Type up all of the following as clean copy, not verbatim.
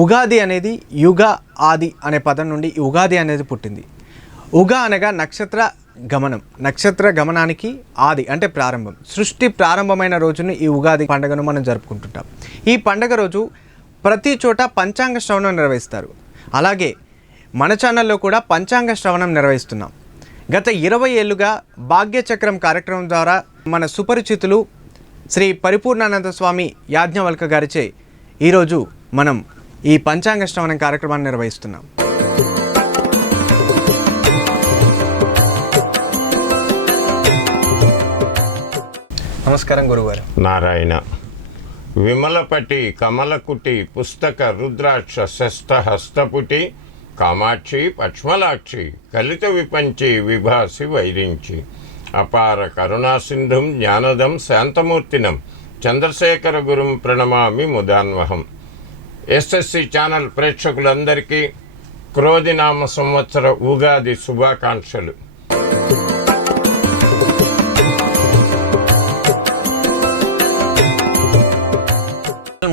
ఉగాది అనేది యుగ ఆది అనే పదం నుండి ఉగాది అనేది పుట్టింది. ఉగా అనగా నక్షత్ర గమనం, నక్షత్ర గమనానికి ఆది అంటే ప్రారంభం. సృష్టి ప్రారంభమైన రోజును ఈ ఉగాది పండుగను మనం జరుపుకుంటుంటాం. ఈ పండుగ రోజు ప్రతి చోట పంచాంగ శ్రవణం నిర్వహిస్తారు. అలాగే మన ఛానల్లో కూడా పంచాంగ శ్రవణం నిర్వహిస్తున్నాం. గత 20 ఏళ్ళుగా భాగ్యచక్రం కార్యక్రమం ద్వారా మన సుపరిచితులు శ్రీ పరిపూర్ణానంద స్వామి యాజ్ఞవల్క గారిచే ఈరోజు మనం ఈ పంచాంగ శ్రవణం కార్యక్రమాన్ని నిర్వహిస్తున్నాం. నమస్కారం గురుగారు. నారాయణ. విమలపటి కమలకుటి పుస్తక రుద్రాక్ష షష్ఠ హస్తపుటి కామాక్షి పక్ష్మలాక్షి కలిత విపంచి విభాసి వైరించి అపార కరుణాసింధుం జ్ఞానదం శాంతమూర్తినం చంద్రశేఖర గురుం ప్రణమామి ముదాన్వహం. ఎస్ఎస్సి ఛానల్ ప్రేక్షకులందరికీ క్రోధినామ సంవత్సర ఉగాది శుభాకాంక్షలు.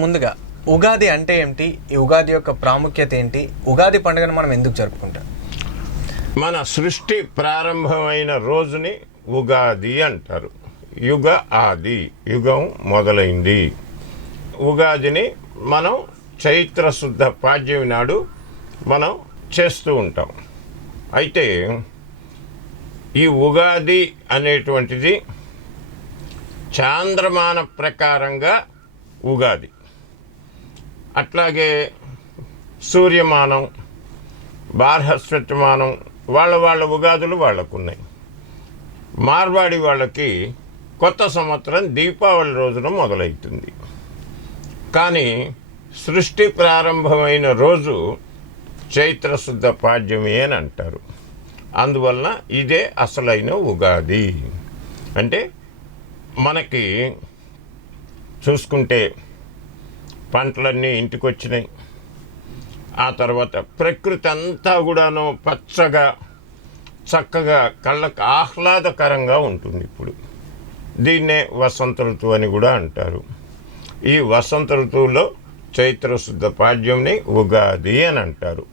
ముందుగా ఉగాది అంటే ఏమిటి, ఈ ఉగాది యొక్క ప్రాముఖ్యత ఏంటి, ఉగాది పండుగను మనం ఎందుకు జరుపుకుంటాం? మన సృష్టి ప్రారంభమైన రోజుని ఉగాది అంటారు. యుగ ఆది, యుగం మొదలైంది. ఉగాదిని మనం చైత్ర శుద్ధ పాడ్యమి నాడు మనం చేస్తూ ఉంటాం. అయితే ఈ ఉగాది అనేటువంటిది చాంద్రమాన ప్రకారంగా ఉగాది, అట్లాగే సూర్యమానం, బార్హస్పత్యమానం, వాళ్ళ ఉగాదులు వాళ్ళకున్నాయి. మార్వాడి వాళ్ళకి కొత్త సంవత్సరం దీపావళి రోజున మొదలవుతుంది. కానీ సృష్టి ప్రారంభమైన రోజు చైత్రశుద్ధ పాడ్యమి అని అంటారు. అందువలన ఇదే అసలైన ఉగాది. అంటే మనకి చూసుకుంటే పంటలన్నీ ఇంటికి వచ్చినాయి. ఆ తర్వాత ప్రకృతి అంతా కూడాను పచ్చగా చక్కగా కళ్ళకు ఆహ్లాదకరంగా ఉంటుంది. ఇప్పుడు దీన్నే వసంత ఋతువు అని కూడా అంటారు. ఈ వసంత ఋతువులో చైత్రశుద్ధ పాడ్యంని ఉగాది అని అంటారు.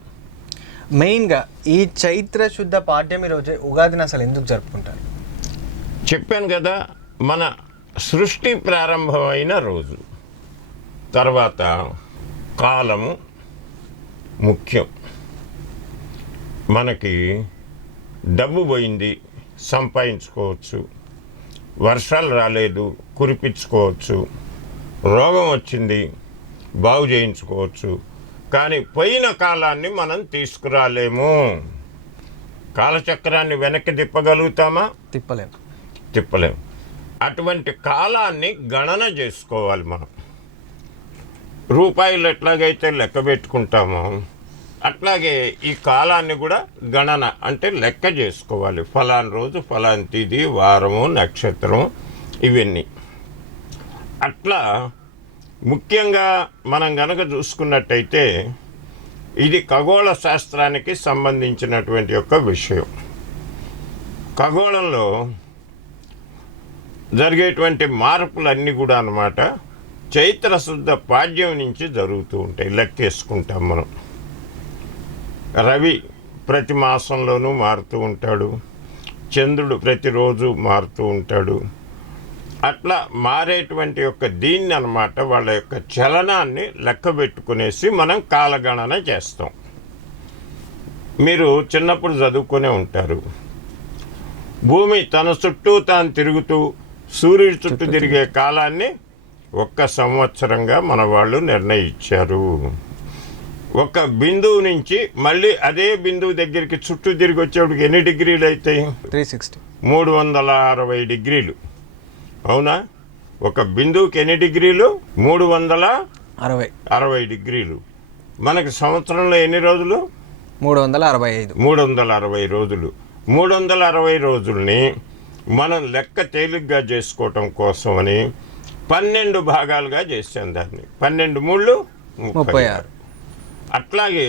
మెయిన్గా ఈ చైత్ర శుద్ధ పాడ్యమి రోజే ఉగాదిని అసలు ఎందుకు జరుపుకుంటారు? చెప్పాను కదా, మన సృష్టి ప్రారంభమైన రోజు. తర్వాత కాలము ముఖ్యం. మనకి డబ్బు పోయింది, సంపాదించుకోవచ్చు. వర్షాలు రాలేదు, కురిపించుకోవచ్చు. రోగం వచ్చింది, బాగు చేయించుకోవచ్చు. కానీ పోయిన కాలాన్ని మనం తీసుకురాలేము. కాలచక్రాన్ని వెనక్కి తిప్పగలుగుతామా? తిప్పలేము. అటువంటి కాలాన్ని గణన చేసుకోవాలి మనం. రూపాయలు ఎట్లాగైతే లెక్క పెట్టుకుంటామో అట్లాగే ఈ కాలాన్ని కూడా గణన అంటే లెక్క చేసుకోవాలి. ఫలానా రోజు ఫలానా తేదీ, వారము, నక్షత్రం, ఇవన్నీ. అట్లా ముఖ్యంగా మనం గనక చూసుకున్నట్టయితే ఇది ఖగోళ శాస్త్రానికి సంబంధించినటువంటి యొక్క విషయం. ఖగోళంలో జరిగేటువంటి మార్పులన్నీ కూడా అన్నమాట చైత్రశుద్ధ పాడ్యం నుంచి జరుగుతూ ఉంటాయి. లెక్కేసుకుంటాం మనం. రవి ప్రతి మాసంలోనూ మారుతూ ఉంటాడు. చంద్రుడు ప్రతిరోజు మారుతూ ఉంటాడు. అట్లా మారేటువంటి యొక్క దీన్ని అన్నమాట వాళ్ళ యొక్క చలనాన్ని లెక్క పెట్టుకునేసి మనం కాలగణన చేస్తాం. మీరు చిన్నప్పుడు చదువుకునే ఉంటారు. భూమి తన చుట్టూ తాను తిరుగుతూ సూర్యుడి చుట్టూ తిరిగే కాలాన్ని 1 సంవత్సరంగా మన వాళ్ళు నిర్ణయించారు. ఒక బిందువు నుంచి మళ్ళీ అదే బిందువు దగ్గరికి చుట్టూ తిరిగి వచ్చేటికి ఎన్ని డిగ్రీలు అవుతాయి? 360, 360 డిగ్రీలు. అవునా? ఒక బిందువుకి ఎన్ని డిగ్రీలు? 360 డిగ్రీలు. మనకి సంవత్సరంలో ఎన్ని రోజులు? 365. 360 రోజులు. 360 రోజుల్ని మనం లెక్క తేలిగ్గా చేసుకోవటం కోసమని 12 భాగాలుగా చేశాం దాన్ని. 12 3 36. అట్లాగే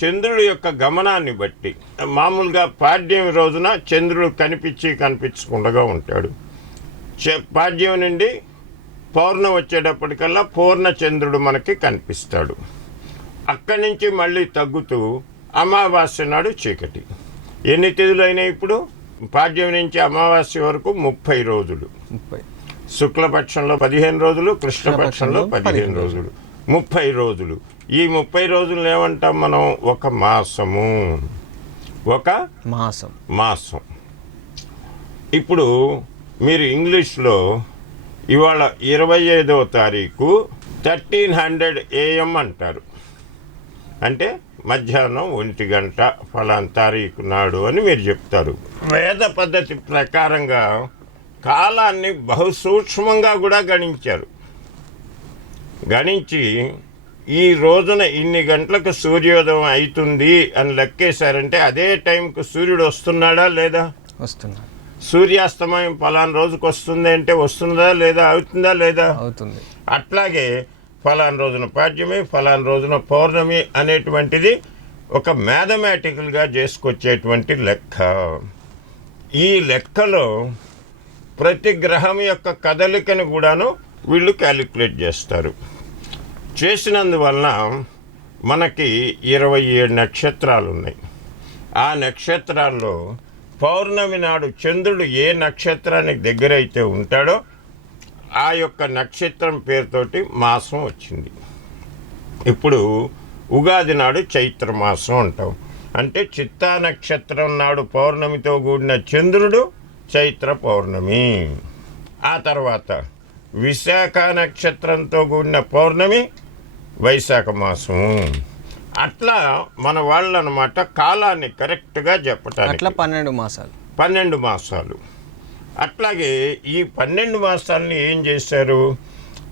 చంద్రుడి యొక్క గమనాన్ని బట్టి మామూలుగా పాడ్యమి రోజున చంద్రుడు కనిపించకుండా ఉంటాడు. పాడ్యం నుండి పౌర్ణం వచ్చేటప్పటికల్లా పూర్ణ చంద్రుడు మనకి కనిపిస్తాడు. అక్కడి నుంచి మళ్ళీ తగ్గుతూ అమావాస్య నాడు చీకటి. ఎన్ని తిథులు అయినాయి ఇప్పుడు? పాడ్యం నుంచి అమావాస్య వరకు 30 రోజులు. శుక్లపక్షంలో 15 రోజులు, కృష్ణపక్షంలో 15 రోజులు, 30 రోజులు. ఈ 30 రోజులు ఏమంటాం మనం? ఒక మాసము. ఒక మాసం. ఇప్పుడు మీరు ఇంగ్లీష్లో ఇవాళ 25వ తారీఖు 1300 AM అంటారు. అంటే మధ్యాహ్నం 1 గంట ఫలానా తారీఖు నాడు అని మీరు చెప్తారు. వేద పద్ధతి ప్రకారంగా కాలాన్ని బహుసూక్ష్మంగా కూడా గణించారు. గణించి ఈ రోజున ఇన్ని గంటలకు సూర్యోదయం అవుతుంది అని లెక్కేశారంటే అదే టైంకు సూర్యుడు వస్తున్నాడా లేదా? వస్తున్నాడు. సూర్యాస్తమయం ఫలానా రోజుకు వస్తుంది అంటే వస్తుందా లేదా? అవుతుందా లేదా? అవుతుంది. అట్లాగే ఫలానా రోజున పాడ్యమి, ఫలానా రోజున పౌర్ణమి అనేటువంటిది ఒక మ్యాథమెటికల్గా చేసుకొచ్చేటువంటి లెక్క. ఈ లెక్కలో ప్రతి గ్రహం యొక్క కదలికను కూడాను వీళ్ళు క్యాలిక్యులేట్ చేస్తారు. చేసినందువలన మనకి 27 నక్షత్రాలు ఉన్నాయి. ఆ నక్షత్రాల్లో పౌర్ణమి నాడు చంద్రుడు ఏ నక్షత్రానికి దగ్గరైతే ఉంటాడో ఆ యొక్క నక్షత్రం పేరుతోటి మాసం వచ్చింది. ఇప్పుడు ఉగాది నాడు చైత్రమాసం అంటాం. అంటే చిత్తా నక్షత్రం నాడు పౌర్ణమితో కూడిన చంద్రుడు చైత్ర పౌర్ణమి. ఆ తర్వాత విశాఖ నక్షత్రంతో కూడిన పౌర్ణమి వైశాఖ మాసం. అట్లా మన వాళ్ళు అన్నమాట కాలాన్ని కరెక్ట్గా చెప్పటానికి 12 మాసాలు. అట్లాగే ఈ 12 మాసాలని ఏం చేశారు?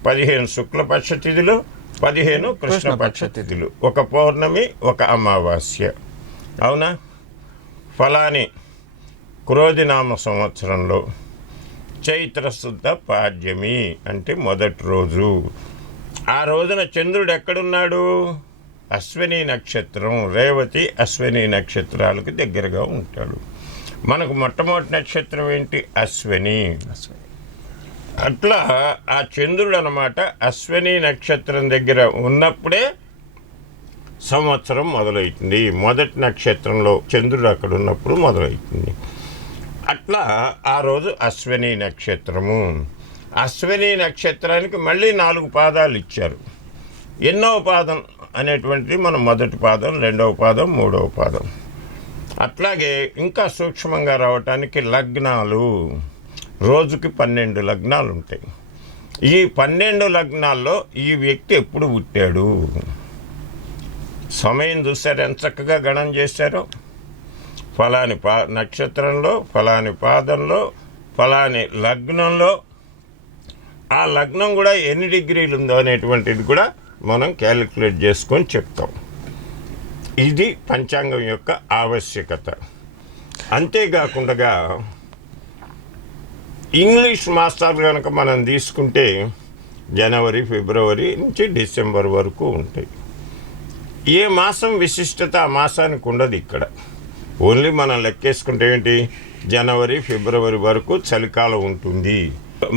15 శుక్లపక్ష తిథులు, 15 కృష్ణపక్ష తిథులు, ఒక పౌర్ణమి, ఒక అమావాస్య. అవునా? ఫలాని క్రోధినామ సంవత్సరంలో చైత్రశుద్ధ పాడ్యమి అంటే మొదటి రోజు. ఆ రోజున చంద్రుడు ఎక్కడున్నాడు? అశ్విని నక్షత్రం, రేవతి అశ్విని నక్షత్రాలకు దగ్గరగా ఉంటాడు. మనకు మొట్టమొదటి నక్షత్రం ఏంటి? అశ్విని. అట్లా ఆ చంద్రుడు అన్నమాట అశ్విని నక్షత్రం దగ్గర ఉన్నప్పుడే సంవత్సరం మొదలవుతుంది. మొదటి నక్షత్రంలో చంద్రుడు అక్కడ ఉన్నప్పుడు మొదలవుతుంది. అట్లా ఆ రోజు అశ్విని నక్షత్రము. అశ్విని నక్షత్రానికి మళ్ళీ 4 పాదాలు ఇచ్చారు. ఎన్నో పాదం అనేటువంటిది మనం మొదటి పాదం, రెండవ పాదం, మూడవ పాదం. అట్లాగే ఇంకా సూక్ష్మంగా రావటానికి లగ్నాలు. రోజుకి 12 లగ్నాలు ఉంటాయి. ఈ 12 లగ్నాల్లో ఈ వ్యక్తి ఎప్పుడు పుట్టాడు? సమయం చూశారు ఎంత చక్కగా గణన చేశారో. ఫలాని నక్షత్రంలో, ఫలాని పాదంలో, ఫలాని లగ్నంలో, ఆ లగ్నం కూడా ఎన్ని డిగ్రీలు ఉందో అనేటువంటిది కూడా మనం క్యాలిక్యులేట్ చేసుకొని చెప్తాం. ఇది పంచాంగం యొక్క ఆవశ్యకత. అంతేకాకుండా ఇంగ్లీష్ మాస్టర్లు కనుక మనం తీసుకుంటే జనవరి, ఫిబ్రవరి నుంచి డిసెంబర్ వరకు ఉంటాయి. ఏ మాసం విశిష్టత ఆ మాసానికి ఉండదు ఇక్కడ. ఓన్లీ మనం లెక్కేసుకుంటే ఏంటి? జనవరి, ఫిబ్రవరి వరకు చలికాలం ఉంటుంది.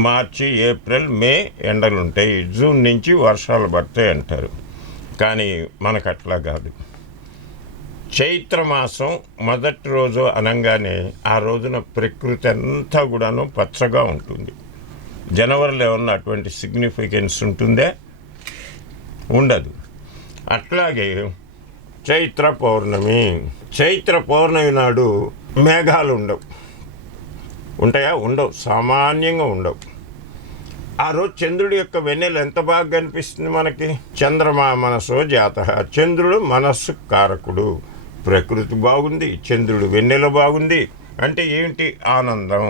మార్చి, ఏప్రిల్, మే ఎండలు ఉంటాయి. జూన్ నుంచి వర్షాలు పడతాయి అంటారు. కానీ మనకు అట్లా కాదు. చైత్రమాసం మొదటి రోజు అనగానే ఆ రోజున ప్రకృతి అంతా కూడాను పచ్చగా ఉంటుంది. జనవరిలో ఏమన్నా అటువంటి సిగ్నిఫికెన్స్ ఉంటుందే? ఉండదు. అట్లాగే చైత్ర పౌర్ణమి. చైత్ర పౌర్ణమి నాడు మేఘాలు ఉండవు. ఉంటాయా? ఉండవు. సామాన్యంగా ఉండవు. ఆ రోజు చంద్రుడి యొక్క వెన్నెలు ఎంత బాగా కనిపిస్తుంది మనకి. చంద్రమా మనసో జాతః. చంద్రుడు మనస్సు కారకుడు. ప్రకృతి బాగుంది, చంద్రుడు వెన్నెల బాగుంది అంటే ఏమిటి? ఆనందం.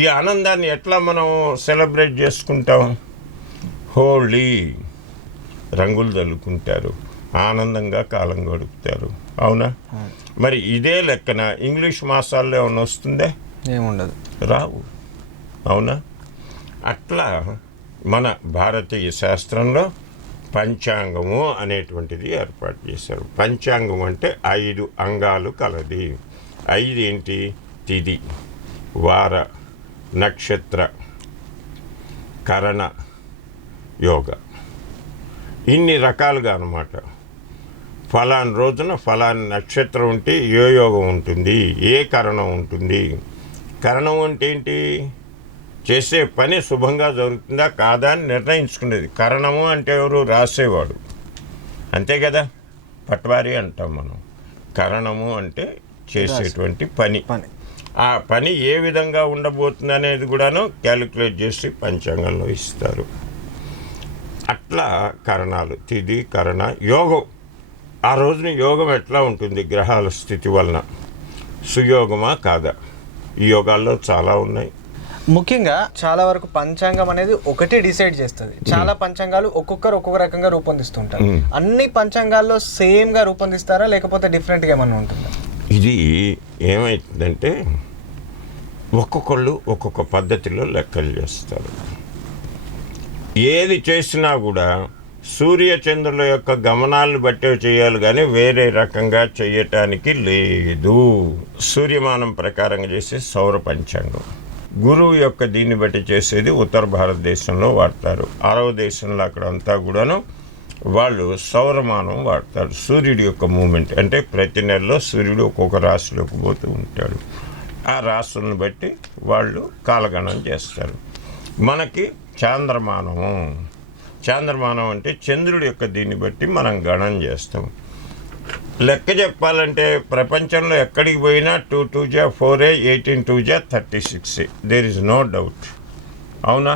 ఈ ఆనందాన్ని ఎట్లా మనం సెలబ్రేట్ చేసుకుంటాం? హోలీ, రంగులు చల్లుకుంటారు, ఆనందంగా కాలం గడుపుతారు. అవునా? మరి ఇదే లెక్కన ఇంగ్లీష్ మాసాల్లో ఏమైనా వస్తుందే? ఏముండదు, రావు. అవునా? అట్లా మన భారతీయ శాస్త్రంలో పంచాంగము అనేటువంటిది ఏర్పాటు చేశారు. పంచాంగం అంటే 5 అంగాలు కలది. 5 ఏంటి? తిథి, వార, నక్షత్ర, కరణ, యోగ. ఇన్ని రకాలుగా అన్నమాట. ఫలాని రోజున ఫలాని నక్షత్రం ఉంటే ఏ యోగం ఉంటుంది, ఏ కరణం ఉంటుంది. కరణం అంటే ఏంటి? చేసే పని శుభంగా జరుగుతుందా కాదా అని నిర్ణయించుకునేది. కరణము అంటే ఎవరు? రాసేవాడు, అంతే కదా, పట్వారి అంటాం మనం. కరణము అంటే చేసేటువంటి పని. ఆ పని ఏ విధంగా ఉండబోతుంది అనేది కూడాను క్యాలిక్యులేట్ చేసి పంచాంగంలో ఇస్తారు. అట్లా కరణాలు, తిథి, కరణ, యోగం. ఆ రోజున యోగం ఎట్లా ఉంటుంది? గ్రహాల స్థితి వలన సుయోగమా కాదా? ఈ యోగాల్లో చాలా ఉన్నాయి. ముఖ్యంగా చాలా వరకు పంచాంగం అనేది ఒకటే డిసైడ్ చేస్తుంది. చాలా పంచాంగాలు ఒక్కొక్కరు ఒక్కొక్క రకంగా రూపొందిస్తుంటారు. అన్ని పంచాంగాల్లో సేమ్గా రూపొందిస్తారా లేకపోతే డిఫరెంట్గా ఏమన్నా ఉంటుందా? ఇది ఏమవుతుందంటే ఒక్కొక్కళ్ళు ఒక్కొక్క పద్ధతిలో లెక్కలు చేస్తారు. ఏది చేసినా కూడా సూర్య చంద్రుల యొక్క గమనాలను బట్టే చేయాలి, కానీ వేరే రకంగా చేయటానికి లేదు. సూర్యమానం ప్రకారంగా చేసే సౌర పంచాంగం, గురువు యొక్క దీన్ని బట్టి చేసేది ఉత్తర భారతదేశంలో వాడతారు. అరవ దేశంలో అక్కడ అంతా కూడాను వాళ్ళు సౌరమానం వాడతారు. సూర్యుడి యొక్క మూమెంట్ అంటే ప్రతి నెలలో సూర్యుడు ఒక్కొక్క రాశిలోకి పోతూ ఉంటాడు. ఆ రాశులను బట్టి వాళ్ళు కాలగణన చేస్తారు. మనకి చాంద్రమానము. చాంద్రమానం అంటే చంద్రుడి యొక్క దీన్ని బట్టి మనం గణన చేస్తాం. లెక్క చెప్పాలంటే ప్రపంచంలో ఎక్కడికి పోయినా 2 2 జా 4, 18 2 జా 36. దేర్ ఇస్ నో డౌట్, అవునా?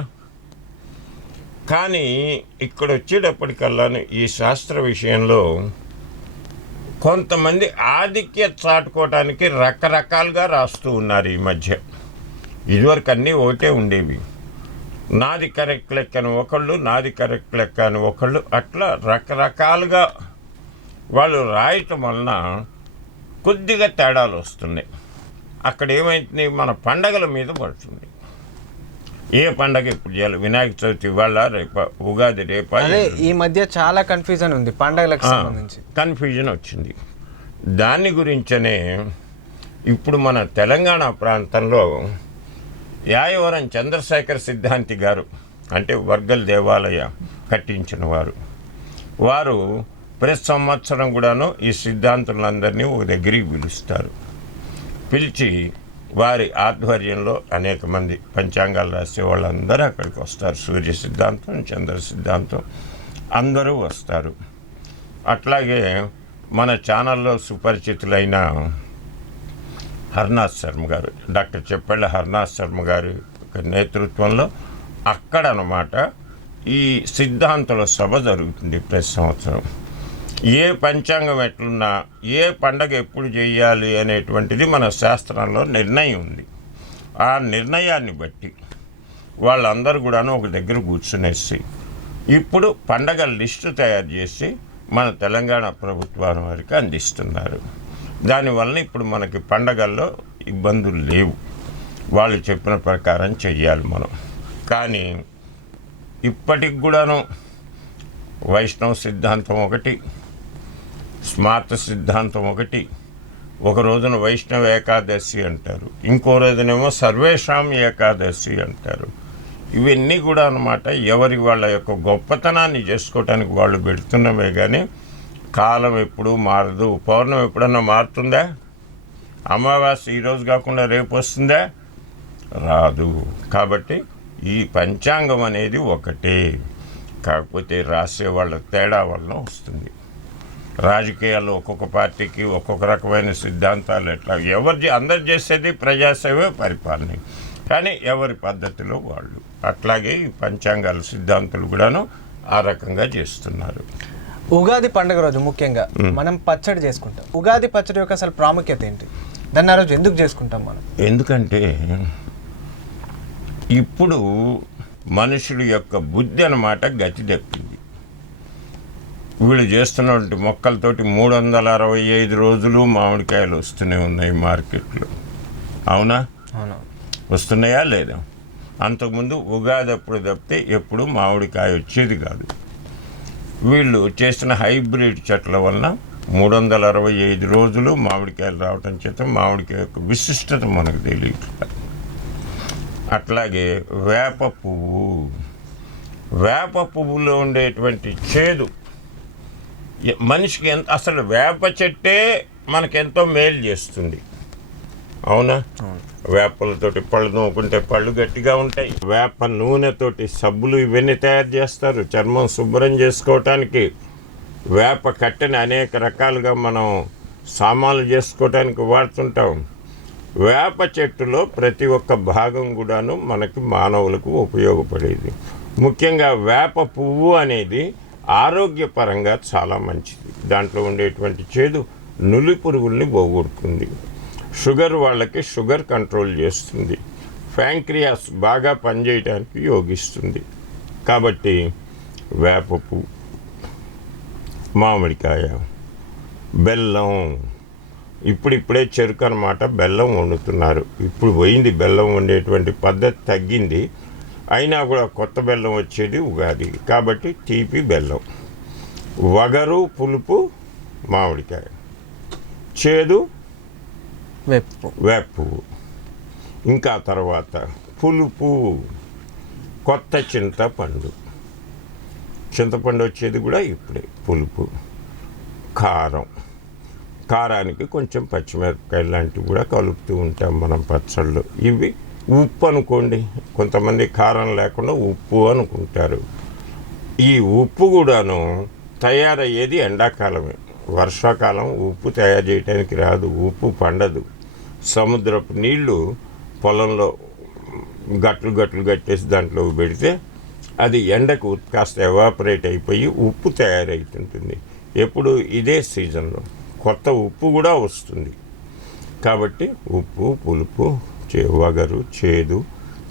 కానీ ఇక్కడ వచ్చేటప్పటికల్లా ఈ శాస్త్ర విషయంలో కొంతమంది ఆధిక్యత చాటుకోవటానికి రకరకాలుగా రాస్తూ ఉన్నారు ఈ మధ్య. ఇదివరకు అన్నీ ఒకటే ఉండేవి. నాది కరెక్ట్ లెక్క అని ఒకళ్ళు, నాది కరెక్ట్ లెక్క అని ఒకళ్ళు, అట్లా రకరకాలుగా వాళ్ళు రాయటం వలన కొద్దిగా తేడాలు వస్తున్నాయి. అక్కడ ఏమైంది? మన పండగల మీద పడుతుంది. ఏ పండగ ఎప్పుడు చేయాలి? వినాయక చవితి ఇవాళ, రేపా? ఉగాది రేపా? ఈ మధ్య చాలా కన్ఫ్యూజన్ ఉంది పండగలకు సంబంధించి. కన్ఫ్యూజన్ వచ్చింది. దాని గురించనే ఇప్పుడు మన తెలంగాణ ప్రాంతంలో యాయవరం చంద్రశేఖర్ సిద్ధాంతి గారు, అంటే వర్గల్ దేవాలయ కట్టించిన వారు ప్రతి సంవత్సరం కూడాను ఈ సిద్ధాంతులందరినీ ఒక దగ్గరికి పిలుస్తారు. పిలిచి వారి ఆధ్వర్యంలో అనేక మంది పంచాంగాలు రాసే వాళ్ళందరూ అక్కడికి వస్తారు. సూర్య సిద్ధాంతం, చంద్ర సిద్ధాంతం అందరూ వస్తారు. అట్లాగే మన ఛానల్లో సుపరిచితులైన హర్నాథ్ శర్మ గారు, డాక్టర్ చెప్పళ్ళ హర్నాథ్ శర్మ గారి నేతృత్వంలో అక్కడ అన్నమాట ఈ సిద్ధాంతుల సభ జరుగుతుంది ప్రతి సంవత్సరం. ఏ పంచాంగం ఎట్లున్నా ఏ పండగ ఎప్పుడు చేయాలి అనేటువంటిది మన శాస్త్రంలో నిర్ణయం ఉంది. ఆ నిర్ణయాన్ని బట్టి వాళ్ళందరూ కూడాను ఒక దగ్గర కూర్చునేసి ఇప్పుడు పండగ లిస్టు తయారు చేసి మన తెలంగాణ ప్రభుత్వం వారికి అందిస్తున్నారు. దానివల్ల ఇప్పుడు మనకి పండగల్లో ఇబ్బందులు లేవు. వాళ్ళు చెప్పిన ప్రకారం చెయ్యాలి మనం. కానీ ఇప్పటికి కూడాను వైష్ణవ సిద్ధాంతం ఒకటి, స్మార్త సిద్ధాంతం ఒకటి, ఒక రోజున వైష్ణవ ఏకాదశి అంటారు, ఇంకో రోజునేమో సర్వేషాం ఏకాదశి అంటారు. ఇవన్నీ కూడా అన్నమాట ఎవరి వాళ్ళ యొక్క గొప్పతనాన్ని చేసుకోవటానికి వాళ్ళు పెడుతున్నవే. కానీ కాలం ఎప్పుడు మారదు. పౌర్ణమి ఎప్పుడన్నా మారుతుందా? అమావాస్య ఈరోజు కాకుండా రేపు వస్తుందా? రాదు. కాబట్టి ఈ పంచాంగం అనేది ఒకటే, కాకపోతే రాసే వాళ్ళ తేడా వలన వస్తుంది. రాజకీయాల్లో ఒక్కొక్క పార్టీకి ఒక్కొక్క రకమైన సిద్ధాంతాలు ఎట్లా, అందరు చేసేది ప్రజాసేవే, పరిపాలన, కానీ ఎవరి పద్ధతిలో వాళ్ళు. అట్లాగే ఈ పంచాంగాల సిద్ధాంతులు కూడాను ఆ రకంగా చేస్తున్నారు. ఉగాది పండుగ రోజు ముఖ్యంగా మనం పచ్చడి చేసుకుంటాం. ఉగాది పచ్చడి యొక్క అసలు ప్రాముఖ్యత ఏంటి? దాన్ని ఆ రోజు ఎందుకు చేసుకుంటాం మనం? ఎందుకంటే ఇప్పుడు మనుషుల యొక్క బుద్ధి అన్నమాట గతి తప్పింది. వీళ్ళు చేస్తున్నటువంటి మొక్కలతోటి 365 రోజులు మామిడికాయలు వస్తూనే ఉన్నాయి మార్కెట్లో, అవునా? వస్తున్నాయా లేదా? అంతకుముందు ఉగాది అప్పుడు తప్పితే ఎప్పుడు మామిడికాయ వచ్చేది కాదు. వీళ్ళు చేసిన హైబ్రిడ్ చెట్ల వలన 365 రోజులు మామిడికాయలు రావటం చేత మామిడికాయ యొక్క విశిష్టత మనకు తెలియట్లేదు. అట్లాగే వేప పువ్వులో ఉండేటువంటి చేదు మనిషికి అసలు వేప చెట్టే మనకెంతో మేలు చేస్తుంది, అవునా? వేపలతోటి పళ్ళు నూకుంటే పళ్ళు గట్టిగా ఉంటాయి. వేప నూనెతోటి సబ్బులు ఇవన్నీ తయారు చేస్తారు. చర్మం శుభ్రం చేసుకోవటానికి వేప కట్టెని అనేక రకాలుగా మనం సామాన్లు చేసుకోవటానికి వాడుతుంటాం. వేప చెట్టులో ప్రతి ఒక్క భాగం కూడాను మనకి మానవులకు ఉపయోగపడేది. ముఖ్యంగా వేప పువ్వు అనేది ఆరోగ్యపరంగా చాలా మంచిది. దాంట్లో ఉండేటువంటి చేదు నులి పురుగుల్ని పోగొడుతుంది. షుగర్ వాళ్ళకి షుగర్ కంట్రోల్ చేస్తుంది. ప్యాంక్రియాస్ బాగా పనిచేయడానికి యోగిస్తుంది. కాబట్టి వేప పువ్వు, మామిడికాయ, బెల్లం. ఇప్పుడిప్పుడే చెరుకు అన్నమాట బెల్లం వండుతున్నారు. ఇప్పుడు పోయింది బెల్లం వండేటువంటి పద్ధతి, తగ్గింది. అయినా కూడా కొత్త బెల్లం వచ్చేది ఉగాది. కాబట్టి తీపి బెల్లం, వగరు పులుపు మామిడికాయ, చేదు వేప పువ్వు, ఇంకా తర్వాత పులుపు కొత్త చింతపండు. చింతపండు వచ్చేది కూడా ఇప్పుడే. పులుపు, కారం, కారానికి కొంచెం పచ్చిమిరపకాయలు లాంటివి కూడా కలుపుతూ ఉంటాం మనం పచ్చళ్ళు. ఇవి ఉప్పు అనుకోండి, కొంతమంది కారం లేకుండా ఉప్పు అనుకుంటారు. ఈ ఉప్పు కూడాను తయారయ్యేది ఎండాకాలమే. వర్షాకాలం ఉప్పు తయారు చేయడానికి రాదు, ఉప్పు పండదు. సముద్రపు నీళ్లు పొలంలో గట్లు గట్లు కట్టేసి దాంట్లో పెడితే అది ఎండకు కాస్త ఎవాపరేట్ అయిపోయి ఉప్పు తయారవుతుంటుంది. ఎప్పుడు ఇదే సీజన్లో కొత్త ఉప్పు కూడా వస్తుంది. కాబట్టి ఉప్పు, పులుపు, వగరు, చేదు,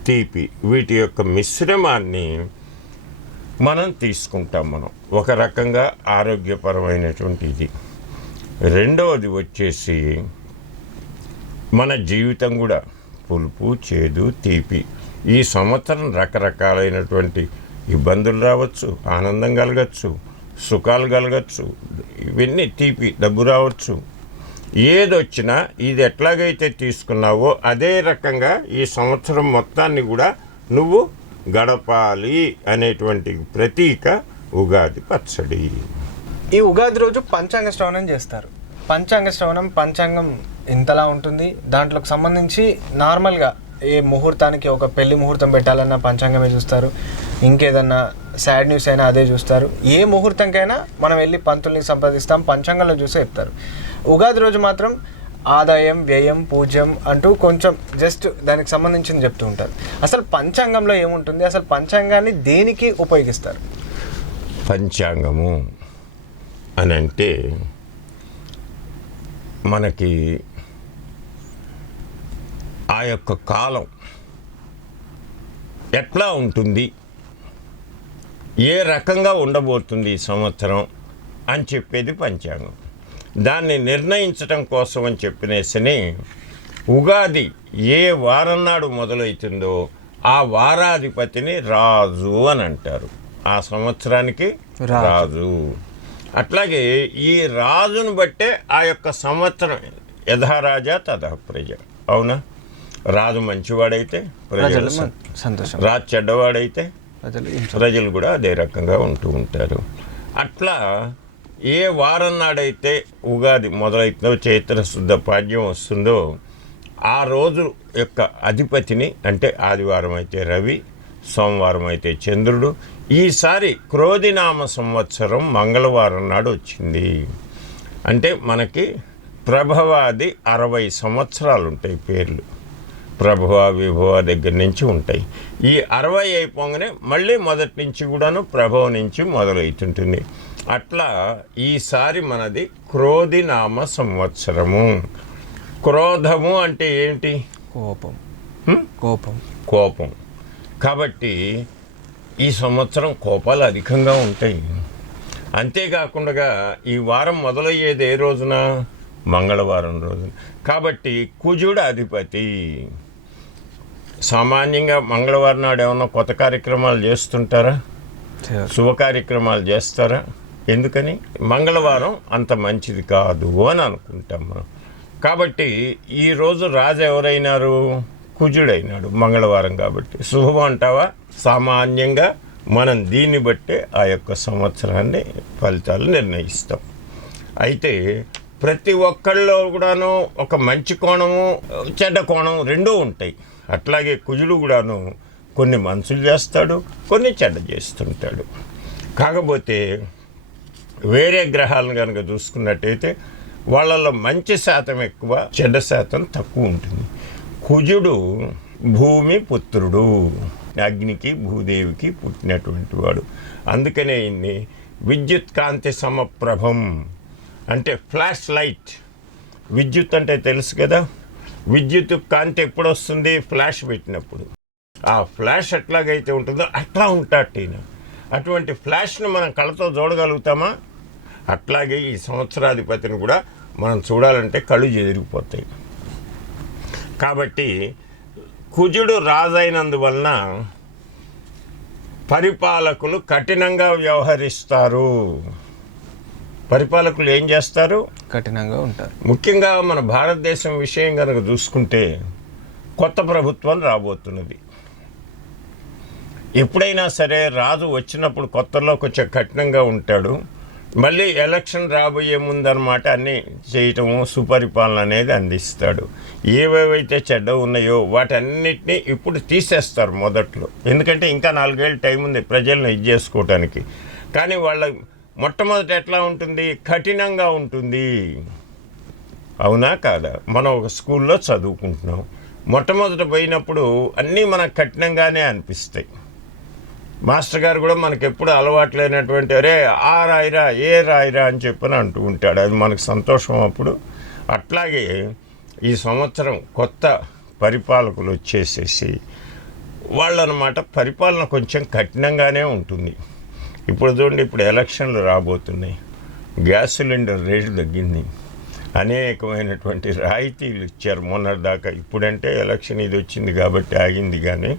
తీపి వీటి యొక్క మిశ్రమాన్ని మనం తీసుకుంటాం. మనం ఒక రకంగా ఆరోగ్యపరమైనటువంటి ఇది. రెండవది వచ్చేసి మన జీవితం కూడా పులుపు, చేదు, తీపి. ఈ సంవత్సరం రకరకాలైనటువంటి ఇబ్బందులు రావచ్చు, ఆనందం కలగచ్చు, సుఖాలు కలగచ్చు, ఇవన్నీ తీపి డబ్బు రావచ్చు. ఏదొచ్చినా ఇది ఎట్లాగైతే తీసుకున్నావో అదే రకంగా ఈ సంవత్సరం మొత్తాన్ని కూడా నువ్వు గడపాలి అనేటువంటి ప్రతీక ఉగాది పచ్చడి. ఈ ఉగాది రోజు పంచాంగ శ్రవణం చేస్తారు. పంచాంగ శ్రవణం, పంచాంగం ఇంతలా ఉంటుంది. దాంట్లోకి సంబంధించి నార్మల్గా ఏ ముహూర్తానికి ఒక పెళ్లి ముహూర్తం పెట్టాలన్నా పంచాంగమే చూస్తారు, ఇంకేదన్నా సాడ్ న్యూస్ అయినా అదే చూస్తారు. ఏ ముహూర్తంకైనా మనం వెళ్ళి పంతుల్ని సంప్రదిస్తాం, పంచాంగంలో చూసే చెప్తారు. ఉగాది రోజు మాత్రం ఆదాయం, వ్యయం, పూజ్యం అంటూ కొంచెం జస్ట్ దానికి సంబంధించింది చెప్తూ ఉంటారు. అసలు పంచాంగంలో ఏముంటుంది, అసలు పంచాంగాన్ని దేనికి ఉపయోగిస్తారు? పంచాంగము అని అంటే మనకి ఆ యొక్క కాలం ఎట్లా ఉంటుంది, ఏ రకంగా ఉండబోతుంది ఈ సంవత్సరం అని చెప్పేది పంచాంగం. దాన్ని నిర్ణయించడం కోసం అని చెప్పినేసని ఉగాది ఏ వారం నాడు మొదలవుతుందో ఆ వారాధిపతిని రాజు అని అంటారు. ఆ సంవత్సరానికి రాజు. అట్లాగే ఈ రాజును బట్టే ఆ యొక్క సంవత్సరం యథారాజా తథా ప్రజ. అవునా? రాజు మంచివాడైతే ప్రజలు సంతోషం, రాజు చెడ్డవాడైతే ప్రజలు కూడా అదే రకంగా ఉంటూ ఉంటారు. అట్లా ఏ వారం నాడైతే ఉగాది మొదలవుతుందో, చైత్ర శుద్ధ పాడ్యం వస్తుందో ఆ రోజు యొక్క అధిపతిని, అంటే ఆదివారం అయితే రవి, సోమవారం అయితే చంద్రుడు. ఈసారి క్రోధినామ సంవత్సరం మంగళవారం నాడు వచ్చింది. అంటే మనకి ప్రభవాది 60 సంవత్సరాలు ఉంటాయి పేర్లు. ప్రభవ, విభవ దగ్గర నుంచి ఉంటాయి. ఈ 60 అయిపోగానే మళ్ళీ మొదటి నుంచి కూడాను ప్రభవ నుంచి మొదలవుతుంటుంది. అట్లా ఈసారి మనది క్రోధినామ సంవత్సరము. క్రోధము అంటే ఏంటి? కోపం. కాబట్టి ఈ సంవత్సరం కోపాలు అధికంగా ఉంటాయి. అంతేకాకుండా ఈ వారం మొదలయ్యేది ఏ రోజున? మంగళవారం రోజున. కాబట్టి కుజుడు అధిపతి. సామాన్యంగా మంగళవారం నాడు ఏమన్నా కొత్త కార్యక్రమాలు చేస్తుంటారా? శుభ కార్యక్రమాలు చేస్తారా? ఎందుకని? మంగళవారం అంత మంచిది కాదు అని అనుకుంటాం మనం. కాబట్టి ఈరోజు రాజు ఎవరైనారు? కుజుడైనాడు మంగళవారం. కాబట్టి శుభం అంటావా? సామాన్యంగా మనం దీన్ని బట్టే ఆ యొక్క సంవత్సరాన్ని ఫలితాలు నిర్ణయిస్తాం. అయితే ప్రతి ఒక్కళ్ళలో కూడాను ఒక మంచి కోణము చెడ్డ కోణం రెండూ ఉంటాయి. అట్లాగే కుజుడు కూడాను కొన్ని మంచులు చేస్తాడు, కొన్ని చెడ్డ చేస్తుంటాడు. కాకపోతే వేరే గ్రహాలను కనుక చూసుకున్నట్టయితే వాళ్ళలో మంచి శాతం ఎక్కువ, చెడ్డ శాతం తక్కువ ఉంటుంది. కుజుడు భూమి పుత్రుడు, అగ్నికి భూదేవికి పుట్టినటువంటి వాడు. అందుకనే ఇన్ని విద్యుత్ కాంతి సమప్రభం అంటే ఫ్లాష్ లైట్. విద్యుత్ అంటే తెలుసు కదా, విద్యుత్ కాంతి ఎప్పుడు వస్తుంది? ఫ్లాష్ పెట్టినప్పుడు. ఆ ఫ్లాష్ ఎట్లాగైతే ఉంటుందో అట్లా ఉంటాడు ఈయన. అటువంటి ఫ్లాష్ను మనం కళ్ళతో చూడగలుగుతామా? అట్లాగే ఈ సంవత్సరాధిపతిని కూడా మనం చూడాలంటే కళ్ళు చెదిరిపోతాయి. కాబట్టి కుజుడు రాజైనందువలన పరిపాలకులు కఠినంగా వ్యవహరిస్తారు. పరిపాలకులు ఏం చేస్తారు? కఠినంగా ఉంటారు. ముఖ్యంగా మన భారతదేశం విషయం కనుక చూసుకుంటే కొత్త ప్రభుత్వం రాబోతున్నది. ఎప్పుడైనా సరే రాజు వచ్చినప్పుడు కొత్తలో కొంచెం కఠినంగా ఉంటాడు. మళ్ళీ ఎలక్షన్ రాబోయే ముందన్నమాట అన్నీ చేయటము, సుపరిపాలన అనేది అందిస్తాడు. ఏవేవైతే చెడ్డ ఉన్నాయో వాటన్నిటినీ ఇప్పుడు తీసేస్తారు మొదట్లో. ఎందుకంటే ఇంకా 4 ఏళ్ళు టైం ఉంది ప్రజలను ఇది చేసుకోవటానికి. కానీ వాళ్ళ మొట్టమొదట ఎట్లా ఉంటుంది? కఠినంగా ఉంటుంది. అవునా కాదా? మనం ఒక స్కూల్లో చదువుకుంటున్నాం. మొట్టమొదట పోయినప్పుడు అన్నీ మనకు కఠినంగానే అనిపిస్తాయి. మాస్టర్ గారు కూడా మనకు ఎప్పుడు అలవాటు లేనటువంటి అరే ఆ రాయిరా ఏ రాయిరా అని చెప్పని అంటూ ఉంటాడు. అది మనకు సంతోషం అప్పుడు. అట్లాగే ఈ సంవత్సరం కొత్త పరిపాలకులు వచ్చేసేసి వాళ్ళనమాట పరిపాలన కొంచెం కఠినంగానే ఉంటుంది. ఇప్పుడు చూడండి, ఇప్పుడు ఎలక్షన్లు రాబోతున్నాయి. గ్యాస్ సిలిండర్ రేటు తగ్గింది, అనేకమైనటువంటి రాయితీలు ఇచ్చారు మొన్నటిదాకా. ఇప్పుడంటే ఎలక్షన్ ఇది వచ్చింది కాబట్టి ఆగింది, కానీ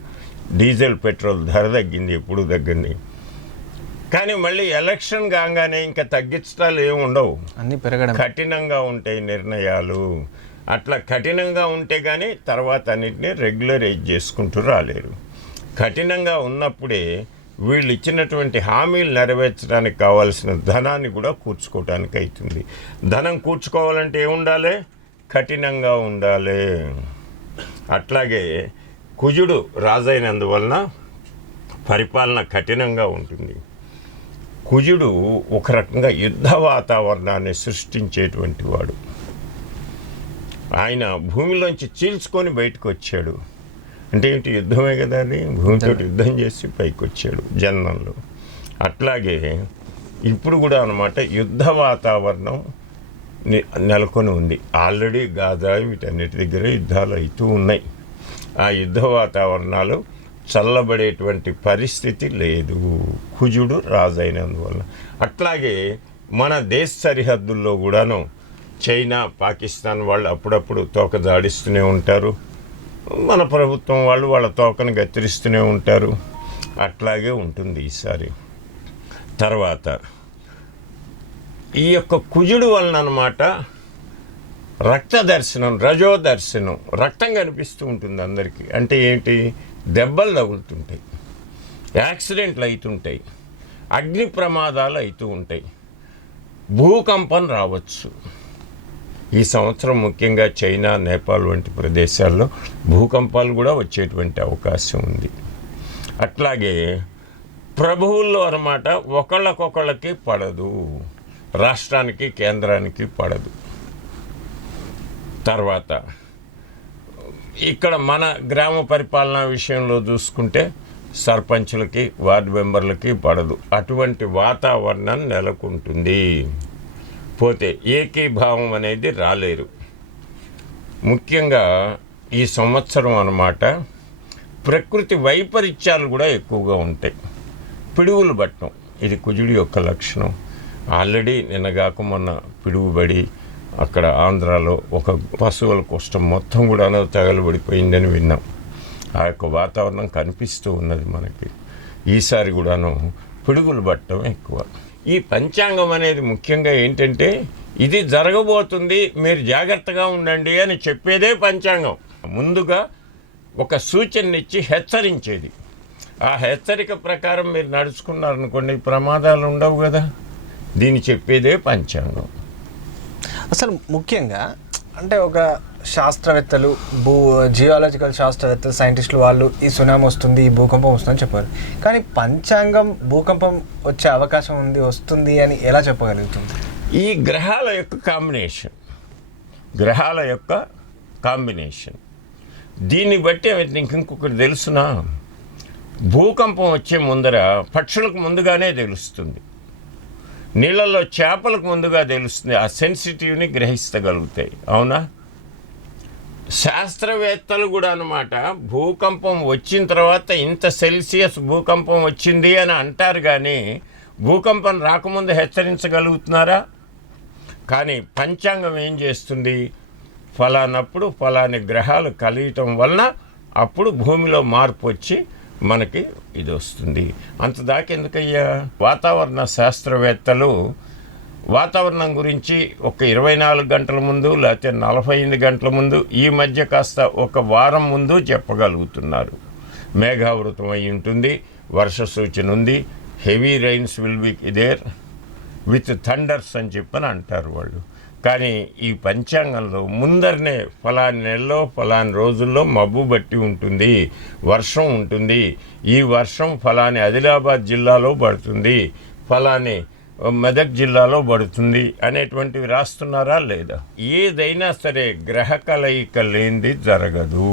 డీజిల్ పెట్రోల్ ధర తగ్గింది, ఎప్పుడు తగ్గింది. కానీ మళ్ళీ ఎలక్షన్ కాగానే ఇంకా తగ్గించడాలు ఏమి ఉండవు, అన్నీ పెరగడం. కఠినంగా ఉంటాయి నిర్ణయాలు. అట్లా కఠినంగా ఉంటే కానీ తర్వాత అన్నింటినీ రెగ్యులరైజ్ చేసుకుంటూ రాలేరు. కఠినంగా ఉన్నప్పుడే వీళ్ళు ఇచ్చినటువంటి హామీలు నెరవేర్చడానికి కావాల్సిన ధనాన్ని కూడా కూర్చుకోవడానికి అవుతుంది. ధనం కూర్చుకోవాలంటే ఏముండాలి? కఠినంగా ఉండాలి. అట్లాగే కుజుడు రాజైనందువలన పరిపాలన కఠినంగా ఉంటుంది. కుజుడు ఒక రకంగా యుద్ధ వాతావరణాన్ని సృష్టించేటువంటి వాడు. ఆయన భూమిలోంచి చీల్చుకొని బయటకు వచ్చాడు. అంటే ఏంటి? యుద్ధమే కదా అది. భూమితో యుద్ధం చేసి పైకి వచ్చాడు జన్మంలో. అట్లాగే ఇప్పుడు కూడా అన్నమాట యుద్ధ వాతావరణం నెలకొని ఉంది. ఆల్రెడీ గాజా వీటన్నిటి దగ్గర యుద్ధాలు అవుతూ ఉన్నాయి. ఆ యుద్ధ వాతావరణాలు చల్లబడేటువంటి పరిస్థితి లేదు కుజుడు రాజైనందువల్ల. అట్లాగే మన దేశ సరిహద్దుల్లో కూడాను చైనా, పాకిస్తాన్ వాళ్ళు అప్పుడప్పుడు తోక జాడిస్తూనే ఉంటారు. మన ప్రభుత్వం వాళ్ళు వాళ్ళ తోకను గతిరిస్తూనే ఉంటారు. అట్లాగే ఉంటుంది ఈసారి. తర్వాత ఈ యొక్క కుజుడు వలన అన్నమాట రక్త దర్శనం, రజో దర్శనం, రక్తం కనిపిస్తూ ఉంటుంది అందరికీ. అంటే ఏంటి? దెబ్బలు తగులుతుంటాయి, యాక్సిడెంట్లు అవుతుంటాయి, అగ్ని ప్రమాదాలు అవుతూ ఉంటాయి, భూకంపం రావచ్చు. ఈ సంవత్సరం ముఖ్యంగా చైనా, నేపాల్ వంటి ప్రదేశాల్లో భూకంపాలు కూడా వచ్చేటువంటి అవకాశం ఉంది. అట్లాగే ప్రభువుల్లో అన్నమాట ఒకళ్ళకొకళ్ళకి పడదు, రాష్ట్రానికి కేంద్రానికి పడదు. తర్వాత ఇక్కడ మన గ్రామ పరిపాలన విషయంలో చూసుకుంటే సర్పంచులకి, వార్డు మెంబర్లకి పడదు. అటువంటి వాతావరణం నెలకొంటుంది. పోతే ఏకీభావం అనేది రాలేరు. ముఖ్యంగా ఈ సంవత్సరం అన్నమాట ప్రకృతి వైపరీత్యాలు కూడా ఎక్కువగా ఉంటాయి. పిడుగులు పట్టడం ఇది కుజుడి యొక్క లక్షణం. ఆల్రెడీ నిన్నగాక మొన్న పిడుగుబడి అక్కడ ఆంధ్రాలో ఒక పశువుల కుష్టం మొత్తం కూడా తగలబడిపోయిందని విన్నాం. ఆ యొక్క వాతావరణం కనిపిస్తూ ఉన్నది మనకి. ఈసారి కూడాను పిడుగులు పట్టడం ఎక్కువ. ఈ పంచాంగం అనేది ముఖ్యంగా ఏంటంటే ఇది జరగబోతుంది, మీరు జాగ్రత్తగా ఉండండి అని చెప్పేదే పంచాంగం. ముందుగా ఒక సూచననిచ్చి హెచ్చరించేది. ఆ హెచ్చరిక ప్రకారం మీరు నడుచుకున్నారనుకోండి ప్రమాదాలు ఉండవు కదా. దీన్ని చెప్పేదే పంచాంగం. అసలు ముఖ్యంగా అంటే ఒక శాస్త్రవేత్తలు జియాలజికల్ శాస్త్రవేత్తలు సైంటిస్టులు వాళ్ళు ఈ సునామీ వస్తుంది, ఈ భూకంపం వస్తుందని చెప్పారు. కానీ పంచాంగం భూకంపం వచ్చే అవకాశం ఉంది, వస్తుంది అని ఎలా చెప్పగలుగుతుంది? ఈ గ్రహాల యొక్క కాంబినేషన్ దీన్ని బట్టి నీకు ఇంకొకటి తెలుసునా, భూకంపం వచ్చే ముందర పక్షులకు ముందుగానే తెలుస్తుంది, నీళ్ళల్లో చేపలకు ముందుగా తెలుస్తుంది. ఆ సెన్సిటివ్ని గ్రహిస్తగలుగుతాయి. అవునా? శాస్త్రవేత్తలు కూడా అన్నమాట భూకంపం వచ్చిన తర్వాత ఇంత సెల్సియస్ భూకంపం వచ్చింది అని అంటారు, కానీ భూకంపం రాకముందు హెచ్చరించగలుగుతున్నారా? కానీ పంచాంగం ఏం చేస్తుంది, ఫలానప్పుడు ఫలాని గ్రహాలు కలియటం వలన అప్పుడు భూమిలో మార్పు వచ్చి మనకి ఇది వస్తుంది. అంతదాకా ఎందుకయ్యా? వాతావరణ శాస్త్రవేత్తలు వాతావరణం గురించి ఒక 24 గంటల ముందు లేకపోతే 48 గంటల ముందు, ఈ మధ్య కాస్త ఒక వారం ముందు చెప్పగలుగుతున్నారు. మేఘావృతం అయి ఉంటుంది, వర్ష సూచన ఉంది, heavy rains will be there with thunders అని చెప్పని అంటారు వాళ్ళు. కానీ ఈ పంచాంగంలో ముందరనే ఫలాని నెలలో ఫలాని రోజుల్లో మబ్బు బట్టి ఉంటుంది, వర్షం ఉంటుంది, ఈ వర్షం ఫలాని ఆదిలాబాద్ జిల్లాలో పడుతుంది, ఫలాని మెదక్ జిల్లాలో పడుతుంది అనేటువంటివి రాస్తున్నారా లేదా? ఏదైనా సరే గ్రహ కలయిక లేనిది జరగదు.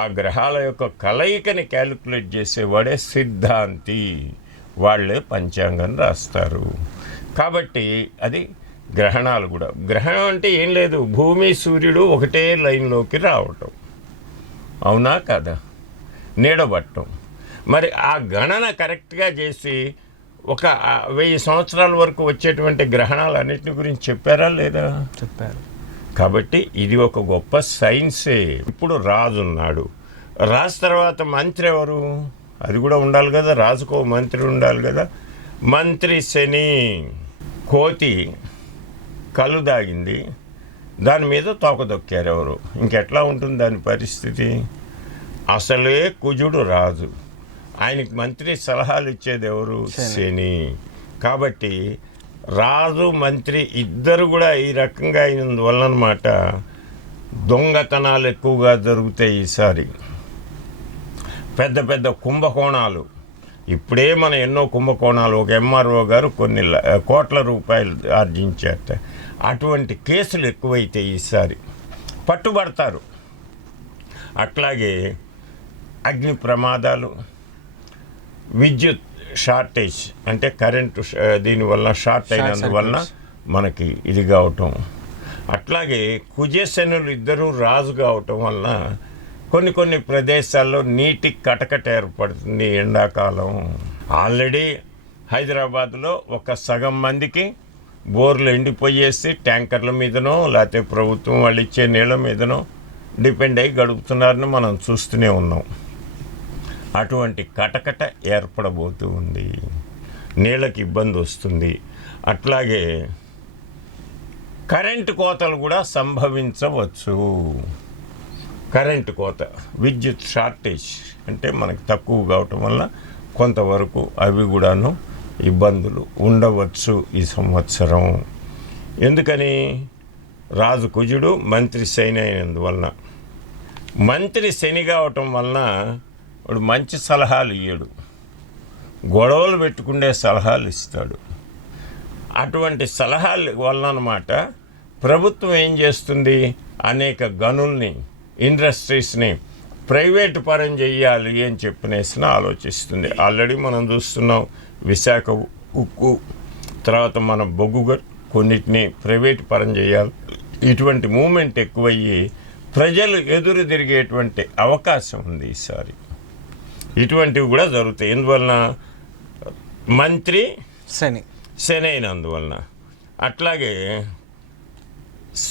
ఆ గ్రహాల యొక్క కలయికని క్యాలిక్యులేట్ చేసేవాడే సిద్ధాంతి, వాళ్ళే పంచాంగం రాస్తారు. కాబట్టి అది గ్రహణాలు కూడా. గ్రహణం అంటే ఏం లేదు, భూమి సూర్యుడు ఒకటే లైన్లోకి రావటం, అవునా కదా, నీడబట్టం. మరి ఆ గణన కరెక్ట్గా చేసి ఒక 1000 సంవత్సరాల వరకు వచ్చేటువంటి గ్రహణాలు అన్నిటిని గురించి చెప్పారా లేదా? చెప్పారు. కాబట్టి ఇది ఒక గొప్ప సైన్సే. ఇప్పుడు రాజు ఉన్నాడు, రాజు తర్వాత మంత్రి ఎవరు? అది కూడా ఉండాలి కదా, రాజుకో మంత్రి ఉండాలి కదా. మంత్రి శని. కోతి కళ్ళు దాగింది, దాని మీద తోక దొక్కారు ఎవరు, ఇంకెట్లా ఉంటుంది దాని పరిస్థితి? అసలే కుజుడు రాజు, ఆయనకి మంత్రి సలహాలు ఇచ్చేది ఎవరు? శని. కాబట్టి రాజు మంత్రి ఇద్దరు కూడా ఈ రకంగా అయినందువల్ల అన్నమాట దొంగతనాలు ఎక్కువగా జరుగుతాయి ఈసారి. పెద్ద పెద్ద కుంభకోణాలు, ఇప్పుడే మన ఎన్నో కుంభకోణాలు, ఒక ఎంఆర్ఓ గారు కొన్ని కోట్ల రూపాయలు ఆర్జించారట. అటువంటి కేసులు ఎక్కువైతే ఈసారి పట్టుబడతారు. అట్లాగే అగ్ని ప్రమాదాలు, విద్యుత్ షార్టేజ్ అంటే కరెంటు దీనివల్ల షార్ట్ అయినందువలన మనకి ఇది కావటం. అట్లాగే కుజశనులు ఇద్దరూ రాజు కావటం వలన కొన్ని ప్రదేశాల్లో నీటి కటకట ఏర్పడుతుంది ఎండాకాలం. ఆల్రెడీ హైదరాబాద్లో ఒక సగం మందికి బోర్లు ఎండిపోయేసి ట్యాంకర్ల మీదనో లేకపోతే ప్రభుత్వం వాళ్ళు ఇచ్చే నీళ్ళ మీదనో డిపెండ్ అయ్యి గడుపుతున్నారని మనం చూస్తూనే ఉన్నాం. అటువంటి కటకట ఏర్పడబోతూ ఉంది, నీళ్ళకి ఇబ్బంది వస్తుంది. అట్లాగే కరెంటు కోతలు కూడా సంభవించవచ్చు. కరెంటు కోత, విద్యుత్ షార్టేజ్ అంటే మనకు తక్కువ కావటం వల్ల కొంతవరకు అవి కూడాను ఇబ్బందులు ఉండవచ్చు ఈ సంవత్సరం. ఎందుకని? రాజు కుజుడు, మంత్రి శని అయినందువలన. మంత్రి శని కావటం వలన వాడు మంచి సలహాలు ఇయ్యడు, గొడవలు పెట్టుకునే సలహాలు ఇస్తాడు. అటువంటి సలహాలు వలన అన్నమాట ప్రభుత్వం ఏం చేస్తుంది, అనేక గనుల్ని, ఇండస్ట్రీస్ని ప్రైవేటు పరం చేయాలి అని చెప్పినేసిన ఆలోచిస్తుంది. ఆల్రెడీ మనం చూస్తున్నాం, విశాఖ ఉక్కు, తర్వాత మన బొగ్గు కొన్నిటిని ప్రైవేటు పరం చేయాలి. ఇటువంటి మూమెంట్ ఎక్కువయ్యి ప్రజలు ఎదురు తిరిగేటువంటి అవకాశం ఉంది ఈసారి. ఇటువంటివి కూడా జరుగుతాయి. ఎందువలన? మంత్రి శని అయినందువలన. అట్లాగే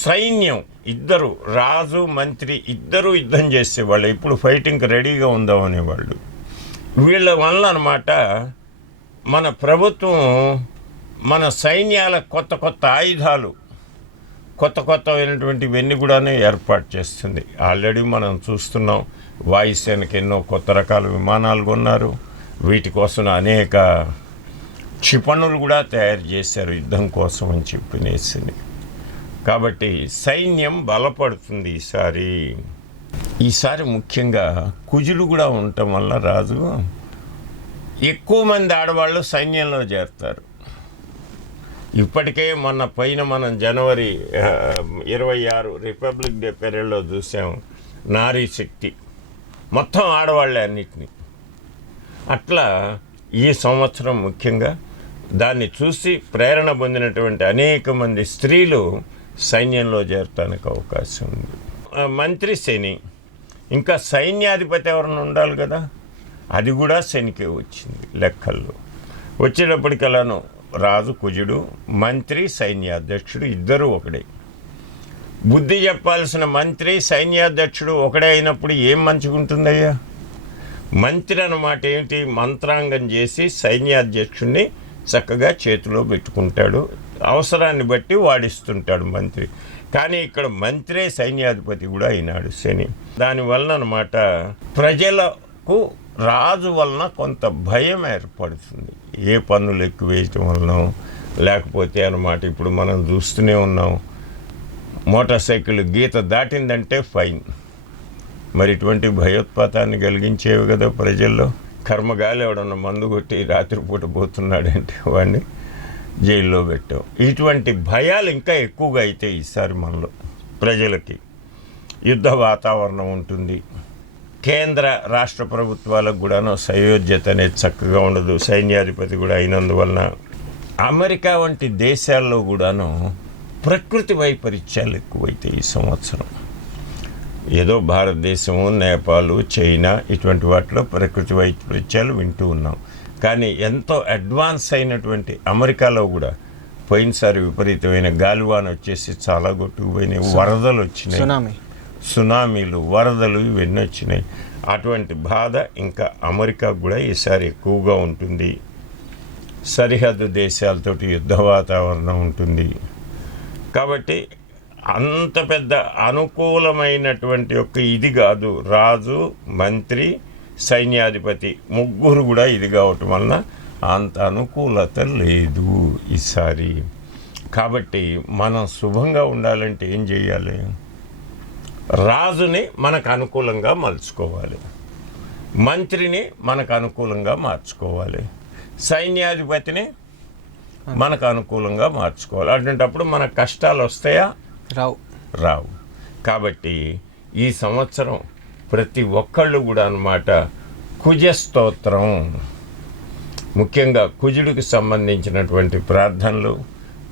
సైన్యం ఇద్దరు, రాజు మంత్రి ఇద్దరు యుద్ధం చేసేవాళ్ళు, ఇప్పుడు ఫైటింగ్కి రెడీగా ఉందామనేవాళ్ళు. వీళ్ళ వల్ల అన్నమాట మన ప్రభుత్వం మన సైన్యాల కొత్త ఆయుధాలు, కొత్తమైనటువంటివన్నీ కూడా ఏర్పాటు చేస్తుంది. ఆల్రెడీ మనం చూస్తున్నాం, వాయుసేనకి ఎన్నో కొత్త రకాల విమానాలు కొన్నారు. వీటి కోసం అనేక క్షిపణులు కూడా తయారు చేశారు యుద్ధం కోసం అని చెప్పినేసి. కాబట్టి సైన్యం బలపడుతుంది ఈసారి ముఖ్యంగా కుజులు కూడా ఉండటం వల్ల రాజు ఎక్కువ మంది ఆడవాళ్ళు సైన్యంలో చేరుతారు. ఇప్పటికే మనం జనవరి 26 రిపబ్లిక్ డే పెరేడ్లో చూసాం నారీ శక్తి, మొత్తం ఆడవాళ్ళే అన్నిటినీ. అట్లా ఈ సంవత్సరం ముఖ్యంగా దాన్ని చూసి ప్రేరణ పొందినటువంటి అనేక మంది స్త్రీలు సైన్యంలో చేరటానికి అవకాశం ఉంది. మంత్రి శని, ఇంకా సైన్యాధిపతి ఎవరైనా ఉండాలి కదా, అది కూడా శనికే వచ్చింది లెక్కల్లో. వచ్చేటప్పటికలాను రాజు కుజుడు, మంత్రి సైన్యాధ్యక్షుడు ఇద్దరు ఒకడే. బుద్ధి చెప్పాల్సిన మంత్రి సైన్యాధ్యక్షుడు ఒకడే అయినప్పుడు ఏం మంచిగా ఉంటుందయ్యా? మంత్రి అన్నమాట ఏమిటి? మంత్రాంగం చేసి సైన్యాధ్యక్షుడిని చక్కగా చేతిలో పెట్టుకుంటాడు, అవసరాన్ని బట్టి వాడిస్తుంటాడు మంత్రి. కానీ ఇక్కడ మంత్రే సైన్యాధిపతి కూడా అయినాడు శని. దానివలన అన్నమాట ప్రజలకు రాజు వలన కొంత భయం ఏర్పడుతుంది. ఏ పన్నులు ఎక్కువ వేయటం వలన, లేకపోతే అన్నమాట ఇప్పుడు మనం చూస్తూనే ఉన్నాం, మోటార్ సైకిల్ గీత దాటిందంటే ఫైన్. మరి ఇటువంటి భయోత్పాతాన్ని కలిగించేవి కదా ప్రజల్లో. కర్మగాలి ఎవడన్నా మందు కొట్టి రాత్రిపూట పోతున్నాడంటే వాడిని జైల్లో పెట్టాం. ఇటువంటి భయాలు ఇంకా ఎక్కువగా అయితే ఈసారి మనలో ప్రజలకి యుద్ధ వాతావరణం ఉంటుంది. కేంద్ర రాష్ట్ర ప్రభుత్వాలకు కూడాను సయోధ్యత అనేది చక్కగా ఉండదు, సైన్యాధిపతి కూడా అయినందువలన. అమెరికా వంటి దేశాల్లో కూడాను ప్రకృతి వైపరీత్యాలు ఎక్కువైతే ఈ సంవత్సరం. ఏదో భారతదేశము, నేపాల్, చైనా ఇటువంటి వాటిలో ప్రకృతి వైపరీత్యాలు వింటూ ఉన్నాం. కానీ ఎంతో అడ్వాన్స్ అయినటువంటి అమెరికాలో కూడా పోయినసారి విపరీతమైన గాలివాన వచ్చేసి చాలా కొట్టుకుపోయినాయి, వరదలు వచ్చినాయి, సునామీలు, వరదలు ఇవన్నీ వచ్చినాయి. అటువంటి బాధ ఇంకా అమెరికాకు కూడా ఈసారి ఎక్కువగా ఉంటుంది. సరిహద్దు దేశాలతోటి యుద్ధ వాతావరణం ఉంటుంది. కాబట్టి అంత పెద్ద అనుకూలమైనటువంటి యొక్క ఇది కాదు. రాజు, మంత్రి, సైన్యాధిపతి ముగ్గురు కూడా ఇది కావటం వలన అంత అనుకూలత లేదు ఈసారి. కాబట్టి మనం శుభంగా ఉండాలంటే ఏం చేయాలి? రాజుని మనకు అనుకూలంగా మలుచుకోవాలి, మంత్రిని మనకు అనుకూలంగా మార్చుకోవాలి, సైన్యాధిపతిని మనకు అనుకూలంగా మార్చుకోవాలి. అటువంటిప్పుడు మన కష్టాలు వస్తాయా? రావు. కాబట్టి ఈ సంవత్సరం ప్రతి ఒక్కళ్ళు కూడా అన్నమాట కుజ స్తోత్రం, ముఖ్యంగా కుజుడికి సంబంధించినటువంటి ప్రార్థనలు,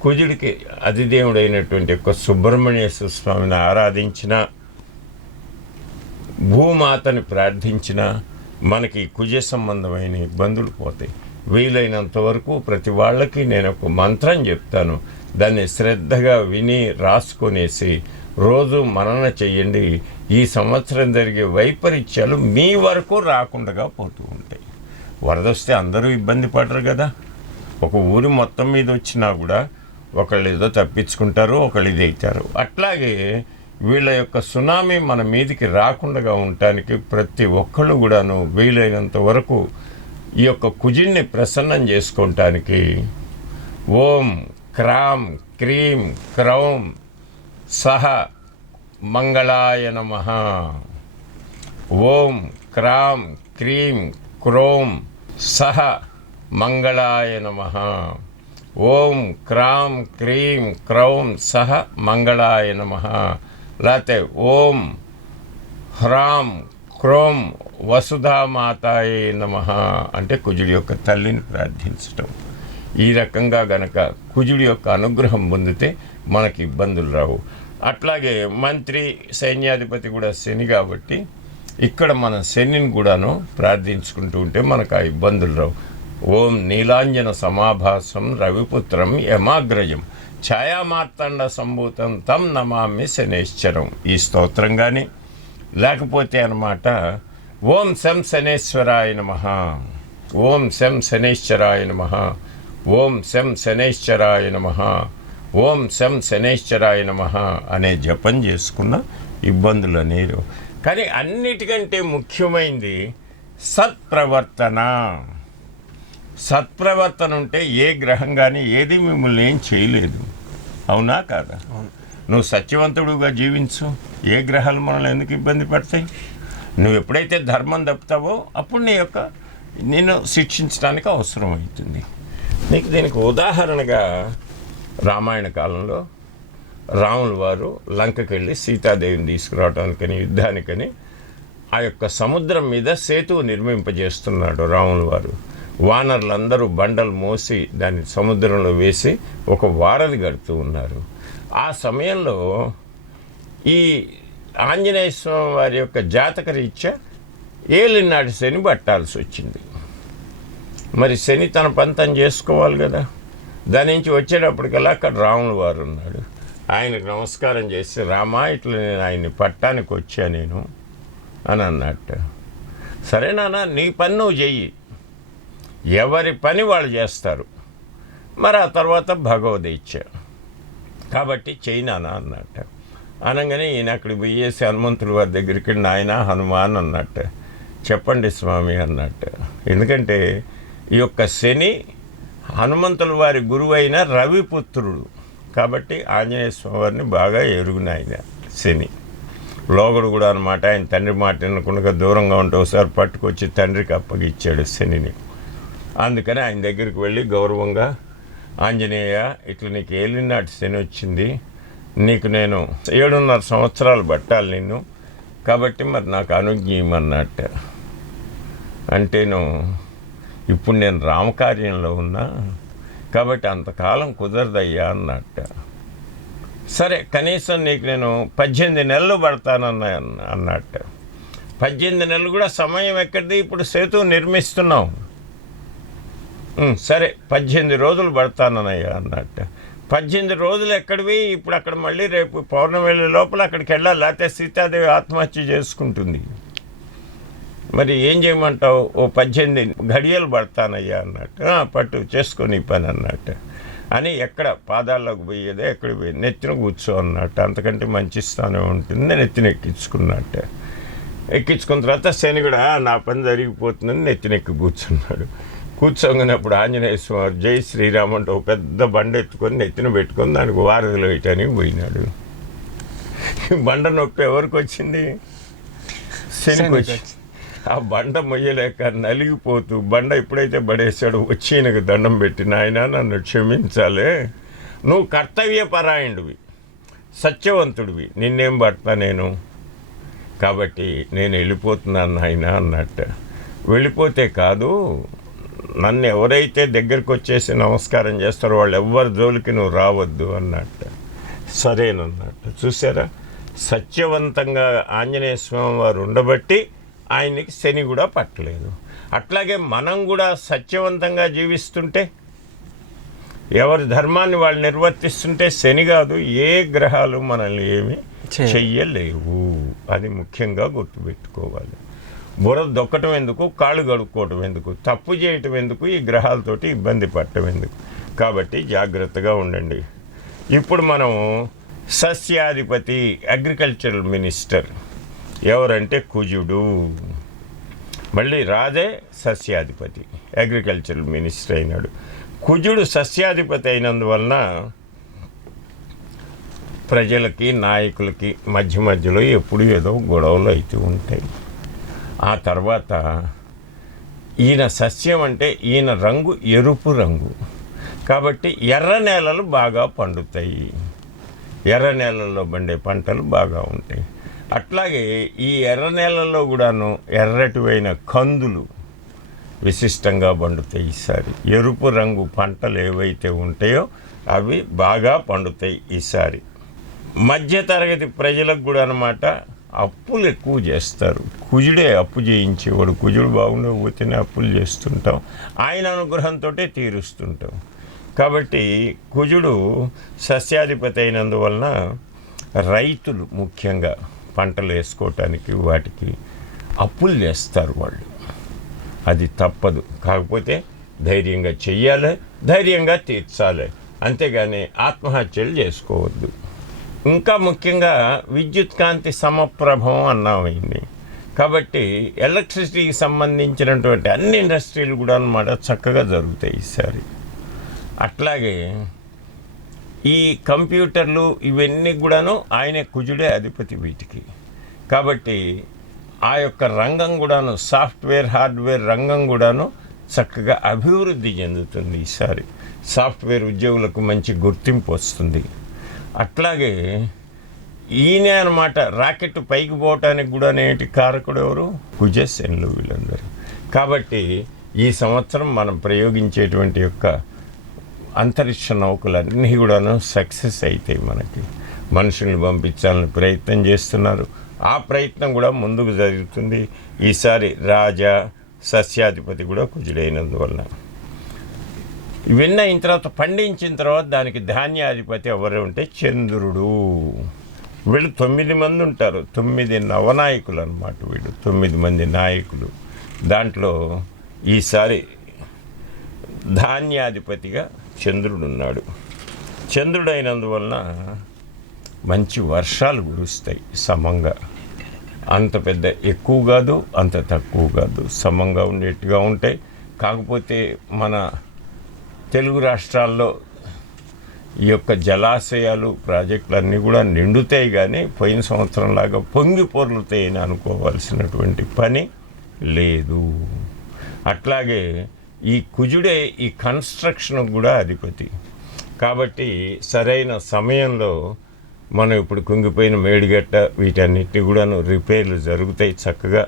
కుజుడికి అధిదేవుడైనటువంటి యొక్క సుబ్రహ్మణ్యేశ్వర స్వామిని ఆరాధించిన, భూమాతని ప్రార్థించిన మనకి కుజ సంబంధమైన ఇబ్బందులు పోతాయి. వీలైనంత వరకు ప్రతి వాళ్ళకి నేను ఒక మంత్రం చెప్తాను, దాన్ని శ్రద్ధగా విని రాసుకొనేసి రోజు మనన చెయ్యండి. ఈ సంవత్సరం జరిగే వైపరీత్యాలు మీ వరకు రాకుండా పోతూ ఉంటాయి. వరద వస్తే అందరూ ఇబ్బంది పడరు కదా. ఒక ఊరి మొత్తం మీద వచ్చినా కూడా ఒకళ్ళు ఏదో తప్పించుకుంటారు, ఒకళ్ళు ఇది అవుతారు. అట్లాగే వీళ్ళ యొక్క సునామీ మన మీదికి రాకుండా ఉండటానికి ప్రతి ఒక్కళ్ళు కూడాను వీలైనంత వరకు ఈ యొక్క కుజుడిని ప్రసన్నం చేసుకోవటానికి ఓం క్రాం క్రీం క్రౌం సహ మంగళాయ నమః, ఓం క్రాం క్రీం క్రోం సహ మంగళాయ నమః, ఓం క్రాం క్రీం క్రౌం సహ మంగళాయ నమః, లేకపోతే ఓం హ్రాం క్రోం వసుధామాతాయే నమః అంటే కుజుడి యొక్క తల్లిని ప్రార్థించటం. ఈ రకంగా గనక కుజుడి యొక్క అనుగ్రహం పొందితే మనకి ఇబ్బందులు రావు. అట్లాగే మంత్రి, సైన్యాధిపతి కూడా శని కాబట్టి ఇక్కడ మన శనిని కూడాను ప్రార్థించుకుంటూ ఉంటే మనకు ఆ ఇబ్బందులు రావు. ఓం నీలాంజన సమాభాసం రవిపుత్రం యమాగ్రజం ఛాయామార్తాండ సంభూతం తం నమామి శనేశ్వరం ఈ స్తోత్రం కానీ, లేకపోతే అన్నమాట ఓం శం శనేశ్వరాయ నమః, ఓం శం శనేశ్వరాయ నమః, ఓం శం శనేశ్వరాయ నమః, ఓం శం శనేశ్వరాయ నమః అనే జపం చేసుకున్న ఇబ్బందులు అనేవి. కానీ అన్నిటికంటే ముఖ్యమైనది సత్ప్రవర్తన. సత్ప్రవర్తన ఉంటే ఏ గ్రహం కానీ ఏది మిమ్మల్ని ఏం చేయలేదు. అవునా కాదా? నువ్వు సత్యవంతుడుగా జీవించు, ఏ గ్రహాలు మనల్ని ఎందుకు ఇబ్బంది పడతాయి? నువ్వు ఎప్పుడైతే ధర్మం తప్పుతావో అప్పుడు నిన్ను శిక్షించడానికి అవసరం అవుతుంది. నీకు దీనికి ఉదాహరణగా రామాయణ కాలంలో రాముల వారు లంకకి వెళ్ళి సీతాదేవిని తీసుకురావడానికని యుద్ధానికని ఆ యొక్క సముద్రం మీద సేతువు నిర్మింపజేస్తున్నాడు రాముల వారు. వానరులందరూ బండలు మోసి దాన్ని సముద్రంలో వేసి ఒక వారధి కడుతూ ఉన్నారు. ఆ సమయంలో ఈ ఆంజనేయ స్వామి వారి యొక్క జాతక రీత్యా ఏలినాటి శని పట్టాల్సి వచ్చింది. మరి శని తన పని తను చేసుకోవాలి కదా. దాని నుంచి వచ్చేటప్పటికల్లా అక్కడ రాముల వారు ఉన్నాడు. ఆయనకు నమస్కారం చేసి, రామా ఇట్లా నేను ఆయన్ని పట్టానికి వచ్చా నేను అని అన్నట్టు. సరే నాన్న, నీ పని నువ్వు చెయ్యి, ఎవరి పని వాళ్ళు చేస్తారు, మరి ఆ తర్వాత భగవదీచ్ఛ కాబట్టి చెయ్యి నాన్న అన్నట్టు. అనగానే ఈయన అక్కడికి పోయేసి హనుమంతుల వారి దగ్గరికి, నాయన హనుమాన్ అన్నట్టు. చెప్పండి స్వామి అన్నట్టు. ఎందుకంటే ఈ యొక్క శని హనుమంతుల వారి గురువైన రవిపుత్రుడు కాబట్టి ఆంజనేయ స్వామి వారిని బాగా ఎరుగున ఆయన శని. లోగడు కూడా అనమాట, ఆయన తండ్రి మాట వినకుండా దూరంగా ఉంటే ఒకసారి పట్టుకొచ్చి తండ్రికి అప్పగిచ్చాడు శనిని. అందుకని ఆయన దగ్గరికి వెళ్ళి గౌరవంగా, ఆంజనేయ ఇట్లా నీకు ఏలినాటి శని వచ్చింది, నీకు నేను 7.5 సంవత్సరాలు పట్టాలి నిన్ను, కాబట్టి మరి నాకు అనుజ్ఞ ఇమ్మన్నట్టు. అంటేను ఇప్పుడు నేను రామకార్యంలో ఉన్నా కాబట్టి అంతకాలం కుదరదయ్యా అన్నట్టు. సరే కనీసం నీకు నేను 18 నెలలు పడతానన్నా అన్నట్టు. 18 నెలలు కూడా సమయం ఎక్కడిది, ఇప్పుడు సేతువు నిర్మిస్తున్నాం. సరే 18 రోజులు పడతానన్నయ్యా అన్నట్టు. 18 రోజులు ఎక్కడివి, ఇప్పుడు అక్కడ మళ్ళీ రేపు పౌర్ణమి లోపల అక్కడికి వెళ్ళాలి, లేకపోతే సీతాదేవి ఆత్మహత్య చేసుకుంటుంది. మరి ఏం చేయమంటావు? ఓ 18 గడియలు పడతానయ్యా అన్నట్టు. పట్టు చేసుకొని పని అన్నట్టు అని ఎక్కడ పాదాల్లోకి పోయేదే, ఎక్కడికి పోయి నెత్తిన కూర్చో అన్నట్టు. అంతకంటే మంచి స్థానం ఉంటుంది. నెత్తిన ఎక్కించుకున్నట్టు. ఎక్కించుకున్న తర్వాత శని కూడా నా పని జరిగిపోతుందని నెత్తినెక్కి కూర్చున్నాడు. కూర్చోగానప్పుడు ఆంజనేయ స్వామి జై శ్రీరామ్ అంటే ఒక పెద్ద బండ ఎత్తుకొని నెత్తిన పెట్టుకొని దానికి వారధిలో వేయటానికి పోయినాడు. బండ నొప్పి ఎవరికి వచ్చింది? శనికి వచ్చి ఆ బండ మొయ్యలేక నలిగిపోతూ బండ ఎప్పుడైతే పడేసాడో వచ్చి ఈయనకు దండం పెట్టి, నాయన నన్ను క్షమించాలే, నువ్వు కర్తవ్యపరాయణుడివి, సత్యవంతుడివి, నిన్నేం పడతా నేను, కాబట్టి నేను వెళ్ళిపోతున్నాను నాయన అన్నట్టు. వెళ్ళిపోతే కాదు, నన్ను ఎవరైతే దగ్గరికి వచ్చేసి నమస్కారం చేస్తారో వాళ్ళు ఎవ్వరి జోలికి నువ్వు రావద్దు అన్నట్టు. సరేనన్నట్టు. చూసారా, సత్యవంతంగా ఆంజనేయ స్వామి వారు ఉండబట్టి ఆయనకి శని కూడా పట్టలేదు. అట్లాగే మనం కూడా సత్యవంతంగా జీవిస్తుంటే, ఎవరి ధర్మాన్ని వాళ్ళు నిర్వర్తిస్తుంటే శని కాదు ఏ గ్రహాలు మనల్ని ఏమి చెయ్యలేవు. అది ముఖ్యంగా గుర్తుపెట్టుకోవాలి. బుర్ర దొక్కటం ఎందుకు, కాళ్ళు కడుక్కోవటం ఎందుకు, తప్పు చేయటం ఎందుకు, ఈ గ్రహాలతోటి ఇబ్బంది పడటం ఎందుకు. కాబట్టి జాగ్రత్తగా ఉండండి. ఇప్పుడు మనం సస్యాధిపతి, అగ్రికల్చరల్ మినిస్టర్ ఎవరంటే కుజుడు. మళ్ళీ రాజే సస్యాధిపతి, అగ్రికల్చరల్ మినిస్టర్ అయినాడు. కుజుడు సస్యాధిపతి అయినందువలన ప్రజలకి నాయకులకి మధ్యలో ఎప్పుడు ఏదో గొడవలు అవుతూ ఉంటాయి. ఆ తర్వాత ఈయన సస్యం అంటే ఈయన రంగు ఎరుపు రంగు కాబట్టి ఎర్ర నేలలు బాగా పండుతాయి, ఎర్ర నేలల్లో పండే పంటలు బాగా ఉంటాయి. అట్లాగే ఈ ఎర్ర నేలల్లో కూడాను ఎర్రటివైన కందులు విశిష్టంగా పండుతాయి. ఈసారి ఎరుపు రంగు పంటలు ఏవైతే ఉంటాయో అవి బాగా పండుతాయి ఈసారి. మధ్యతరగతి ప్రజలకు కూడా అన్నమాట అప్పులు ఎక్కువ చేస్తారు. కుజుడే అప్పు చేయించేవాడు. కుజుడు బాగుండకపోతేనే అప్పులు చేస్తుంటాం, ఆయన అనుగ్రహంతో తీరుస్తుంటాం. కాబట్టి కుజుడు సస్యాధిపతి అయినందువలన రైతులు ముఖ్యంగా పంటలు వేసుకోవటానికి వాటికి అప్పులు చేస్తారు వాళ్ళు. అది తప్పదు. కాకపోతే ధైర్యంగా చెయ్యాలి, ధైర్యంగా తీర్చాలి, అంతేగాని ఆత్మహత్యలు చేసుకోవద్దు. ఇంకా ముఖ్యంగా విద్యుత్ కాంతి సమప్రభం అన్నాం అయింది. కాబట్టి ఎలక్ట్రిసిటీకి సంబంధించినటువంటి అన్ని ఇండస్ట్రీలు కూడా అన్నమాట చక్కగా జరుగుతాయి ఈసారి. అట్లాగే ఈ కంప్యూటర్లు ఇవన్నీ కూడాను ఆయన కుజుడే అధిపతి వీటికి. కాబట్టి ఆ యొక్క రంగం కూడాను సాఫ్ట్వేర్ హార్డ్వేర్ రంగం కూడాను చక్కగా అభివృద్ధి చెందుతుంది ఈసారి. సాఫ్ట్వేర్ ఉద్యోగులకు మంచి గుర్తింపు వస్తుంది. అట్లాగే ఈయన అనమాట రాకెట్ పైకి పోవటానికి కూడా నేటి కారకుడు ఎవరు? కుజశనులు వీళ్ళందరూ. కాబట్టి ఈ సంవత్సరం మనం ప్రయోగించేటువంటి యొక్క అంతరిక్ష నౌకలన్నీ కూడాను సక్సెస్ అవుతాయి. మనకి మనుషుల్ని పంపించాలని ప్రయత్నం చేస్తున్నారు. ఆ ప్రయత్నం కూడా ముందుకు జరుగుతుంది. ఈసారి రాజా సస్యాధిపతి కూడా కుజుడైనందువల్ల ఇవన్నీ అయిన తర్వాత పండించిన తర్వాత దానికి ధాన్యాధిపతి ఎవరు ఉంటే చంద్రుడు. వీళ్ళు 9 మంది ఉంటారు. 9 నవనాయకులు అన్నమాట. వీళ్ళు 9 మంది నాయకులు. దాంట్లో ఈసారి ధాన్యాధిపతిగా చంద్రుడు ఉన్నాడు. చంద్రుడు అయినందువలన మంచి వర్షాలు కురుస్తాయి సమంగా. అంత పెద్ద ఎక్కువ కాదు, అంత తక్కువ కాదు, సమంగా ఉండేట్టుగా ఉంటాయి. కాకపోతే మన తెలుగు రాష్ట్రాల్లో ఈ యొక్క జలాశయాలు ప్రాజెక్టులు అన్నీ కూడా నిండుతాయి, కానీ పోయిన సంవత్సరం లాగా పొంగి పొర్లుతాయని అనుకోవాల్సినటువంటి పని లేదు. అట్లాగే ఈ కుజుడే ఈ కన్స్ట్రక్షన్ కూడా అధిపతి. కాబట్టి సరైన సమయంలో మనం ఇప్పుడు కుంగిపోయిన మేడిగట్ట వీటన్నిటి కూడాను రిపేర్లు జరుగుతాయి చక్కగా.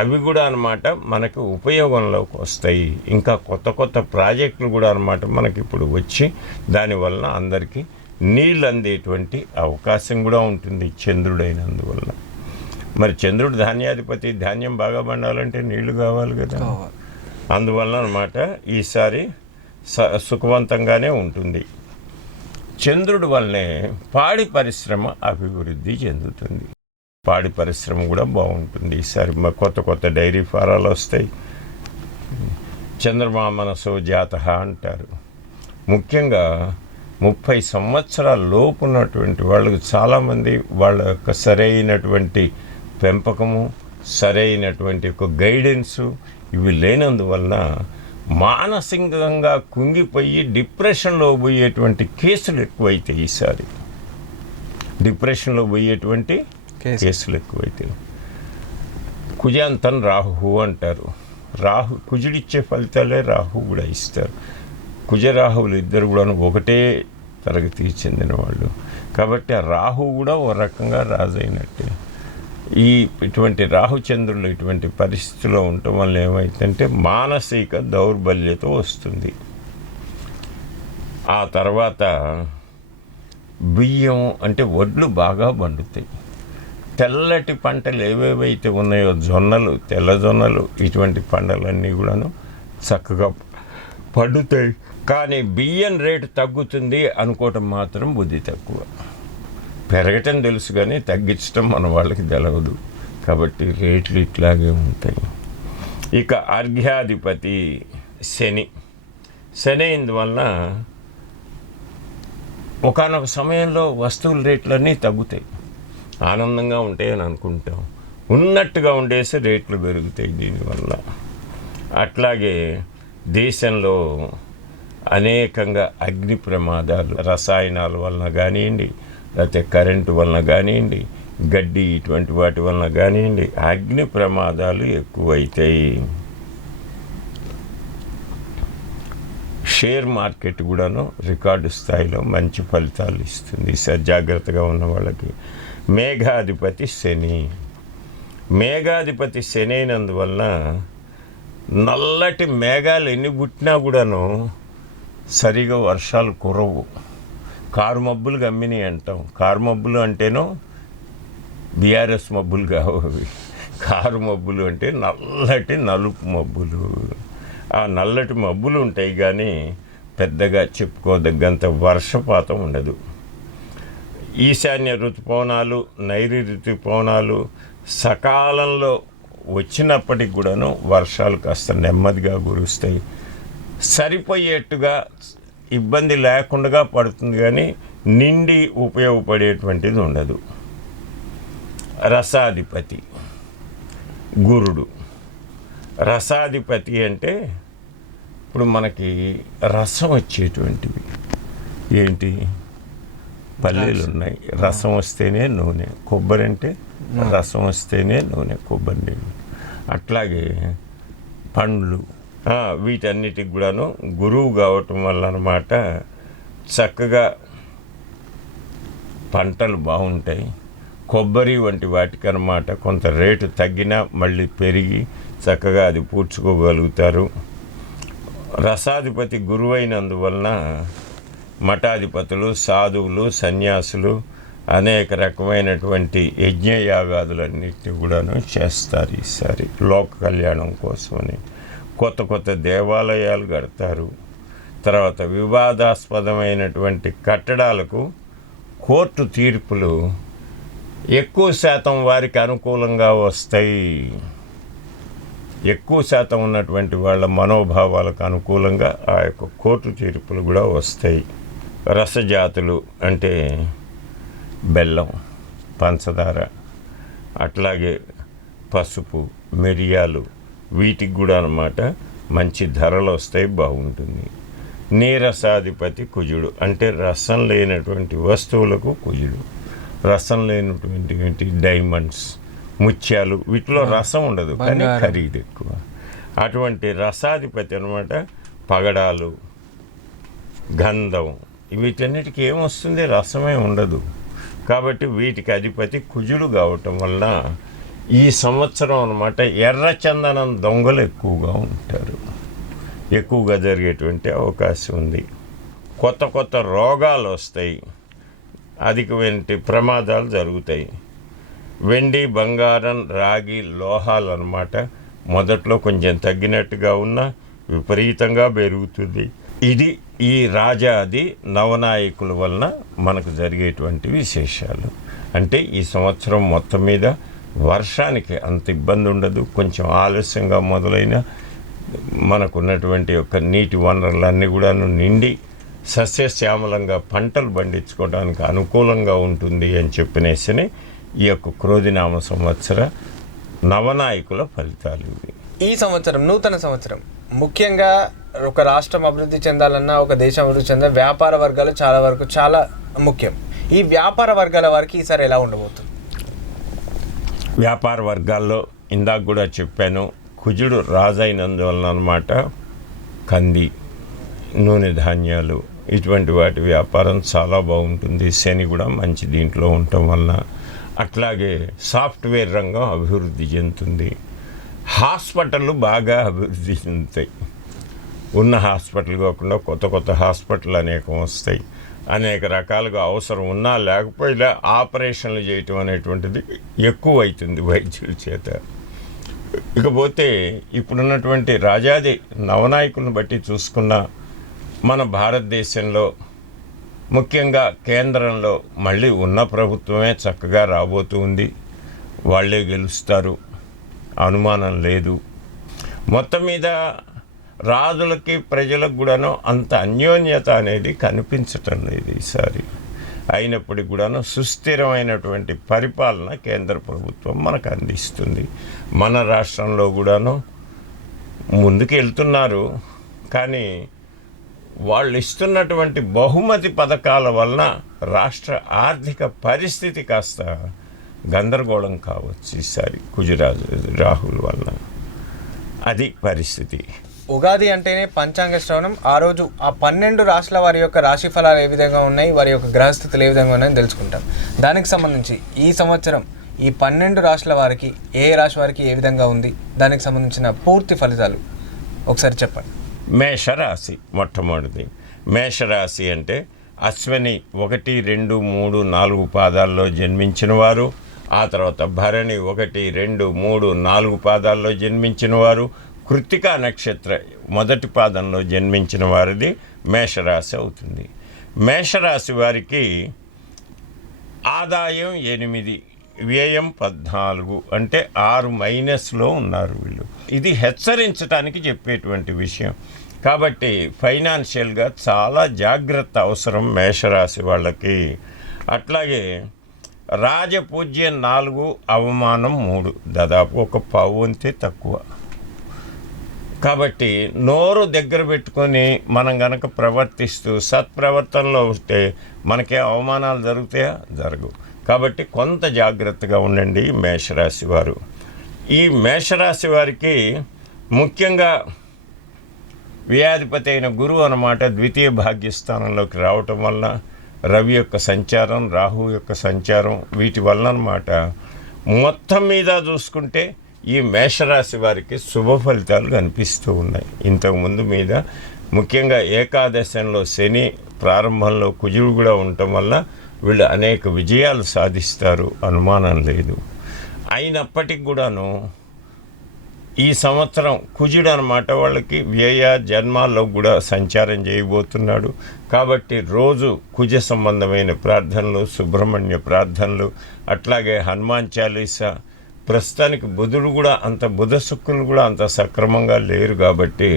అవి కూడా అన్నమాట మనకు ఉపయోగంలోకి వస్తాయి. ఇంకా కొత్త కొత్త ప్రాజెక్టులు కూడా అన్నమాట మనకి ఇప్పుడు వచ్చి దానివల్ల అందరికీ నీళ్ళు అందేటువంటి అవకాశం కూడా ఉంటుంది చంద్రుడైనందువల్ల. మరి చంద్రుడు ధాన్యాధిపతి, ధాన్యం బాగా పండాలంటే నీళ్లు కావాలి కదా. అందువల్ల అన్నమాట ఈసారి సుఖవంతంగానే ఉంటుంది. చంద్రుడి వల్లనే పాడి పరిశ్రమ అభివృద్ధి చెందుతుంది. పాడి పరిశ్రమ కూడా బాగుంటుంది ఈసారి. కొత్త కొత్త డైరీ ఫారాలు వస్తాయి. చంద్రమా మనసో జాతః అంటారు. ముఖ్యంగా 30 సంవత్సరాల లోపు ఉన్నటువంటి వాళ్ళకు చాలామంది వాళ్ళ యొక్క సరైనటువంటి పెంపకము, సరైనటువంటి ఒక గైడెన్సు ఇవి లేనందువల్ల మానసికంగా కుంగిపోయి డిప్రెషన్లో పోయేటువంటి కేసులు ఎక్కువైతాయి ఈసారి. డిప్రెషన్లో పోయేటువంటి కేసులు ఎక్కువైతాయి. కుజాంతం రాహు అంటారు. కుజుడిచ్చే ఫలితాలే రాహు కూడా ఇస్తారు. కుజరాహువులు ఇద్దరు కూడా ఒకటే తరగతికి చెందిన వాళ్ళు. కాబట్టి ఆ రాహు కూడా ఓ రకంగా రాజైనట్టే. ఇటువంటి రాహుచంద్రులు ఇటువంటి పరిస్థితిలో ఉండటం వల్ల ఏమైందంటే మానసిక దౌర్బల్యత వస్తుంది. ఆ తర్వాత బియ్యం అంటే వడ్లు బాగా పండుతాయి. తెల్లటి పంటలు ఏవేవైతే ఉన్నాయో జొన్నలు, తెల్ల జొన్నలు, ఇటువంటి పంటలన్నీ కూడాను చక్కగా పండుతాయి. కానీ బియ్యం రేటు తగ్గుతుంది అనుకోవటం మాత్రం బుద్ధి తక్కువ. పెరగటం తెలుసు కానీ తగ్గించడం మన వాళ్ళకి తెలవదు. కాబట్టి రేట్లు ఇట్లాగే ఉంటాయి. ఇక అర్ఘ్యాధిపతి శని. శని ఇందువలన ఒకానొక సమయంలో వస్తువుల రేట్లన్నీ తగ్గుతాయి. ఆనందంగా ఉంటాయని అనుకుంటాం, ఉన్నట్టుగా ఉండేసి రేట్లు పెరుగుతాయి దీనివల్ల. అట్లాగే దేశంలో అనేకంగా అగ్ని ప్రమాదాలు రసాయనాల వలన కానివ్వండి, లేకపోతే కరెంటు వలన కానివ్వండి, గడ్డి ఇటువంటి వాటి వలన కానివ్వండి, అగ్ని ప్రమాదాలు ఎక్కువైతాయి. షేర్ మార్కెట్ కూడాను రికార్డు స్థాయిలో మంచి ఫలితాలు ఇస్తుంది జాగ్రత్తగా ఉన్న వాళ్ళకి. మేఘాధిపతి శని. మేఘాధిపతి శని అయినందువలన నల్లటి మేఘాలు ఎన్ని పుట్టినా కూడాను సరిగా వర్షాలు కురవు. కారు మబ్బులు గమ్మినాయి అంటాం. కారు మబ్బులు అంటేనో బీఆర్ఎస్ మబ్బులు కావు అవి. కారు మబ్బులు అంటే నల్లటి నలుపు మబ్బులు. ఆ నల్లటి మబ్బులు ఉంటాయి కానీ పెద్దగా చెప్పుకోదగ్గంత వర్షపాతం ఉండదు. ఈశాన్య ఋతుపవనాలు, నైరుతి ఋతుపవనాలు సకాలంలో వచ్చినప్పటికి కూడాను వర్షాలు కాస్త నెమ్మదిగా కురుస్తాయి. సరిపోయేట్టుగా ఇబ్బంది లేకుండా పడుతుంది కానీ నిండి ఉపయోగపడేటువంటిది ఉండదు. రసాధిపతి గురుడు. రసాధిపతి అంటే ఇప్పుడు మనకి రసం వచ్చేటువంటివి ఏంటి? పల్లీలు ఉన్నాయి, రసం వస్తేనే నూనె. కొబ్బరి అంటే రసం వస్తేనే నూనె, కొబ్బరి నీళ్ళు. అట్లాగే పండ్లు, వీటన్నిటికి కూడాను గురువు కావటం వల్ల అన్నమాట చక్కగా పంటలు బాగుంటాయి. కొబ్బరి వంటి వాటికి అన్నమాట కొంత రేటు తగ్గినా మళ్ళీ పెరిగి చక్కగా అది పూడ్చుకోగలుగుతారు. రసాధిపతి గురువైనందువలన మఠాధిపతులు, సాధువులు, సన్యాసులు అనేక రకమైనటువంటి యజ్ఞయాగాదులన్నిటిని కూడాను చేస్తారు. ఈసారి లోక కళ్యాణం కోసమని కొత్త కొత్త దేవాలయాలు కడతారు. తర్వాత వివాదాస్పదమైనటువంటి కట్టడాలకు కోర్టు తీర్పులు ఎక్కువ శాతం వారికి అనుకూలంగా వస్తాయి. ఎక్కువ శాతం ఉన్నటువంటి వాళ్ళ మనోభావాలకు అనుకూలంగా ఆ యొక్క కోర్టు తీర్పులు కూడా వస్తాయి. రసజాతులు అంటే బెల్లం, పంచదార, అట్లాగే పసుపు, మిరియాలు, వీటికి కూడా అన్నమాట మంచి ధరలు వస్తాయి, బాగుంటుంది. నీరసాధిపతి కుజుడు అంటే రసం లేనటువంటి వస్తువులకు కుజుడు. రసం లేనటువంటి డైమండ్స్, ముత్యాలు, వీటిలో రసం ఉండదు కానీ ఖరీదు ఎక్కువ. అటువంటి రసాధిపతి అన్నమాట పగడాలు, గంధం, వీటన్నిటికీ ఏమొస్తుంది? రసమే ఉండదు. కాబట్టి వీటికి అధిపతి కుజుడు కావటం వలన ఈ సంవత్సరం అన్నమాట ఎర్రచందనం దొంగలు ఎక్కువగా ఉంటారు, ఎక్కువగా జరిగేటువంటి అవకాశం ఉంది. కొత్త కొత్త రోగాలు వస్తాయి, అధికమైన ప్రమాదాలు జరుగుతాయి. వెండి, బంగారం, రాగి, లోహాలు అన్నమాట మొదట్లో కొంచెం తగ్గినట్టుగా ఉన్నా విపరీతంగా పెరుగుతుంది. ఇది ఈ రాజాది నవనాయకుల వలన మనకు జరిగేటువంటి విశేషాలు. అంటే ఈ సంవత్సరం మొత్తం మీద వర్షానికి అంత ఇబ్బంది ఉండదు. కొంచెం ఆలస్యంగా మొదలైన మనకున్నటువంటి యొక్క నీటి వనరులన్నీ కూడా నిండి సస్యశ్యామలంగా పంటలు పండించుకోవడానికి అనుకూలంగా ఉంటుంది అని చెప్పినేసి ఈ యొక్క క్రోధినామ సంవత్సర నవనాయకుల ఫలితాలు ఇవి. ఈ సంవత్సరం నూతన సంవత్సరం ముఖ్యంగా ఒక రాష్ట్రం అభివృద్ధి చెందాలన్నా, ఒక దేశం అభివృద్ధి చెందాలి, వ్యాపార వర్గాలు చాలా ముఖ్యం. ఈ వ్యాపార వర్గాల వారికి ఈసారి ఎలా ఉండబోతుంది? వ్యాపార వర్గాల్లో ఇందాక కూడా చెప్పాను, కుజుడు రాజైనందువలన అన్నమాట కంది, నూనె ధాన్యాలు, ఇటువంటి వాటి వ్యాపారం చాలా బాగుంటుంది. శని కూడా మంచి దీంట్లో ఉండటం వలన. అట్లాగే సాఫ్ట్వేర్ రంగం అభివృద్ధి చెందుతుంది. హాస్పిటళ్ళు బాగా అభివృద్ధి చెందుతాయి. ఉన్న హాస్పిటల్ కాకుండా కొత్త కొత్త హాస్పిటల్ అనేకం వస్తాయి. అనేక రకాలుగా అవసరం ఉన్నా లేకపోయినా ఆపరేషన్లు చేయటం అనేటువంటిది ఎక్కువ అవుతుంది వైద్యుల చేత. ఇకపోతే ఇప్పుడున్నటువంటి రాజాది నవనాయకులను బట్టి చూసుకున్న మన భారతదేశంలో ముఖ్యంగా కేంద్రంలో మళ్ళీ ఉన్న ప్రభుత్వమే చక్కగా రాబోతూ ఉంది. వాళ్ళే గెలుస్తారు, అనుమానం లేదు. మొత్తం మీద రాజులకి ప్రజలకు కూడాను అంత అన్యోన్యత అనేది కనిపించటం లేదు ఈసారి. అయినప్పటికీ కూడాను సుస్థిరమైనటువంటి పరిపాలన కేంద్ర ప్రభుత్వం మనకు అందిస్తుంది. మన రాష్ట్రంలో కూడాను ముందుకు వెళ్తున్నారు, కానీ వాళ్ళు ఇస్తున్నటువంటి బహుమతి పథకాల వలన రాష్ట్ర ఆర్థిక పరిస్థితి కాస్త గందరగోళం కావచ్చు ఈసారి రాహుల్ వలన. అది పరిస్థితి. ఉగాది అంటేనే పంచాంగ శ్రవణం. ఆ రోజు ఆ 12 రాశుల వారి యొక్క రాశి ఫలాలు ఏ విధంగా ఉన్నాయి, వారి యొక్క గ్రహస్థితులు ఏ విధంగా ఉన్నాయని తెలుసుకుంటాం. దానికి సంబంధించి ఈ సంవత్సరం ఈ 12 రాశుల వారికి ఏ రాశి వారికి ఏ విధంగా ఉంది, దానికి సంబంధించిన పూర్తి ఫలితాలు ఒకసారి చెప్పండి. మేషరాశి మొట్టమొదటిది. మేషరాశి అంటే అశ్విని 1, 2, 3, 4 పాదాల్లో జన్మించిన వారు, ఆ తర్వాత భరణి 1, 2, 3, 4 పాదాల్లో జన్మించిన వారు, కృత్తికా నక్షత్ర మొదటి పాదంలో జన్మించిన వారిది మేషరాశి అవుతుంది. మేషరాశి వారికి ఆదాయం 8, వ్యయం 14, అంటే 6 మైనస్లో ఉన్నారు వీళ్ళు. ఇది హెచ్చరించడానికి చెప్పేటువంటి విషయం. కాబట్టి ఫైనాన్షియల్గా చాలా జాగ్రత్త అవసరం మేషరాశి వాళ్ళకి. అట్లాగే రాజపూజ్యం 4, అవమానం 3, దాదాపు ఒక పావువంతే తక్కువ. కాబట్టి నోరు దగ్గర పెట్టుకొని మనం గనక ప్రవర్తిస్తూ సత్ప్రవర్తనలో ఉంటే మనకే అవమానాలు జరుగుతాయా? జరగవు. కాబట్టి కొంత జాగ్రత్తగా ఉండండి మేషరాశి వారు. ఈ మేషరాశి వారికి ముఖ్యంగా వ్యాధిపతి అయిన గురువు అన్నమాట ద్వితీయ భాగ్యస్థానంలోకి రావటం వల్ల, రవి యొక్క సంచారం, రాహు యొక్క సంచారం, వీటి వల్ల అన్నమాట మొత్తం మీద చూసుకుంటే ఈ మేషరాశి వారికి శుభ ఫలితాలు కనిపిస్తూ ఉన్నాయి. ఇంతకుముందు మీద ముఖ్యంగా ఏకాదశంలో శని, ప్రారంభంలో కుజుడు కూడా ఉండటం వల్ల వీళ్ళు అనేక విజయాలు సాధిస్తారు, అనుమానం లేదు. అయినప్పటికి కూడాను ఈ సంవత్సరం కుజుడు అన్నమాట వాళ్ళకి వ్యయ జన్మాల్లో కూడా సంచారం చేయబోతున్నాడు. కాబట్టి రోజు కుజ సంబంధమైన ప్రార్థనలు, సుబ్రహ్మణ్య ప్రార్థనలు, అట్లాగే హనుమాన్ చాలీసా. ప్రస్తుతానికి బుధుడు కూడా బుధ శుక్రులు కూడా అంత సక్రమంగా లేరు కాబట్టి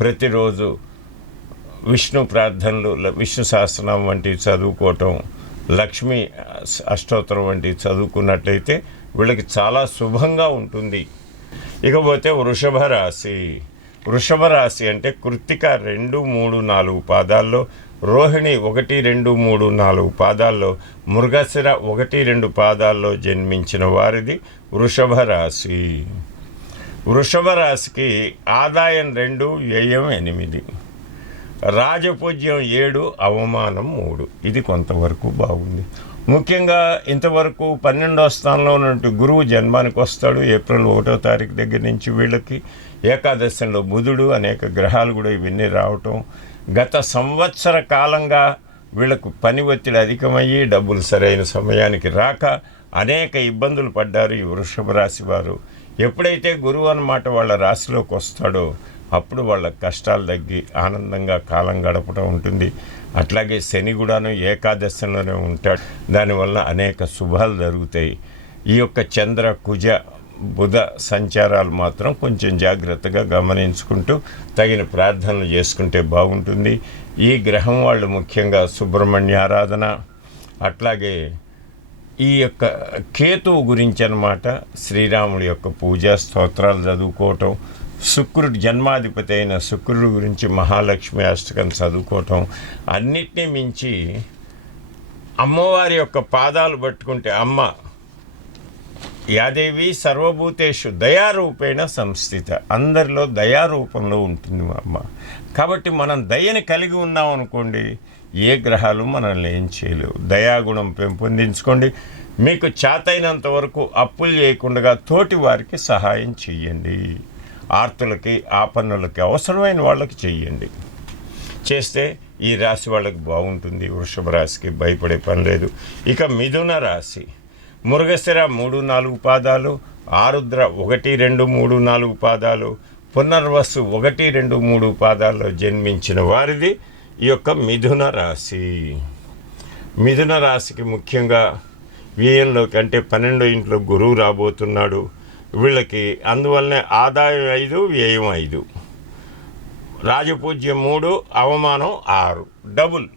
ప్రతిరోజు విష్ణు ప్రార్థనలు, విష్ణు సహస్రనామం వంటివి చదువుకోవటం, లక్ష్మీ అష్టోత్తరం వంటివి చదువుకున్నట్లయితే వీళ్ళకి చాలా శుభంగా ఉంటుంది. ఇకపోతే వృషభ రాశి. వృషభ రాశి అంటే కృత్తిక 2, 3, 4 పాదాల్లో, రోహిణి 1, 2, 3, 4 పాదాల్లో, మృగశిర 1, 2 పాదాల్లో జన్మించిన వారిది వృషభ రాశి. వృషభ రాశికి ఆదాయం 2, వ్యయం 8, రాజపూజ్యం 7, అవమానం 3. ఇది కొంతవరకు బాగుంది. ముఖ్యంగా ఇంతవరకు 12వ స్థానంలో ఉన్నట్టు గురువు జన్మానికి వస్తాడు ఏప్రిల్ 1వ తారీఖు దగ్గర నుంచి. వీళ్ళకి ఏకాదశంలో బుధుడు, అనేక గ్రహాలు కూడా ఇవన్నీ రావటం, గత సంవత్సర కాలంగా వీళ్ళకు పని ఒత్తిడి అధికమయ్యి డబ్బులు సరైన సమయానికి రాక అనేక ఇబ్బందులు పడ్డారు ఈ వృషభ రాశి వారు. ఎప్పుడైతే గురువు అన్నమాట వాళ్ళ రాశిలోకి వస్తాడో అప్పుడు వాళ్ళ కష్టాలు తగ్గి ఆనందంగా కాలం గడపడం ఉంటుంది. అట్లాగే శని కూడాను ఏకాదశంలోనే ఉంటాడు, దానివల్ల అనేక శుభాలు జరుగుతాయి. ఈ యొక్క చంద్ర, కుజ, బుధ సంచారాలు మాత్రం కొంచెం జాగ్రత్తగా గమనించుకుంటూ తగిన ప్రార్థనలు చేసుకుంటే బాగుంటుంది. ఈ గ్రహం వాళ్ళు ముఖ్యంగా సుబ్రహ్మణ్య ఆరాధన, అట్లాగే ఈ యొక్క కేతువు గురించి అన్నమాట శ్రీరాముడి యొక్క పూజా స్తోత్రాలు చదువుకోవటం, శుక్రుడు జన్మాధిపతి అయిన శుక్రుడు గురించి మహాలక్ష్మి అష్టకం చదువుకోవటం, అన్నిటినీ మించి అమ్మవారి యొక్క పాదాలు పట్టుకుంటే అమ్మ యాదేవి సర్వభూతేషు దయారూపేణ సంస్థిత, అందరిలో దయారూపంలో ఉంటుంది మా అమ్మ. కాబట్టి మనం దయని కలిగి ఉన్నాం అనుకోండి, ఏ గ్రహాలు మనల్ని ఏం చేయలేవు. దయాగుణం పెంపొందించుకోండి. మీకు చేతైనంత వరకు అప్పులు చేయకుండా తోటి వారికి సహాయం చెయ్యండి. ఆర్తులకి, ఆపన్నులకి, అవసరమైన వాళ్ళకి చెయ్యండి. చేస్తే ఈ రాశి వాళ్ళకి బాగుంటుంది. వృషభ రాశికి భయపడే పని లేదు. ఇక మిథున రాశి. మృగశిర 3, 4 పాదాలు, ఆరుద్ర 1, 2, 3, 4 పాదాలు, పునర్వసు 1, 2, 3 పాదాల్లో జన్మించిన వారిది ఈ యొక్క మిథున రాశి. మిథున రాశికి ముఖ్యంగా వ్యయంలోకి అంటే 12వ ఇంట్లో గురువు రాబోతున్నాడు. వీళ్ళకి అందువల్లనే ఆదాయం 5, వ్యయం 5, రాజపూజ్యం 3, అవమానం 6, డబుల్.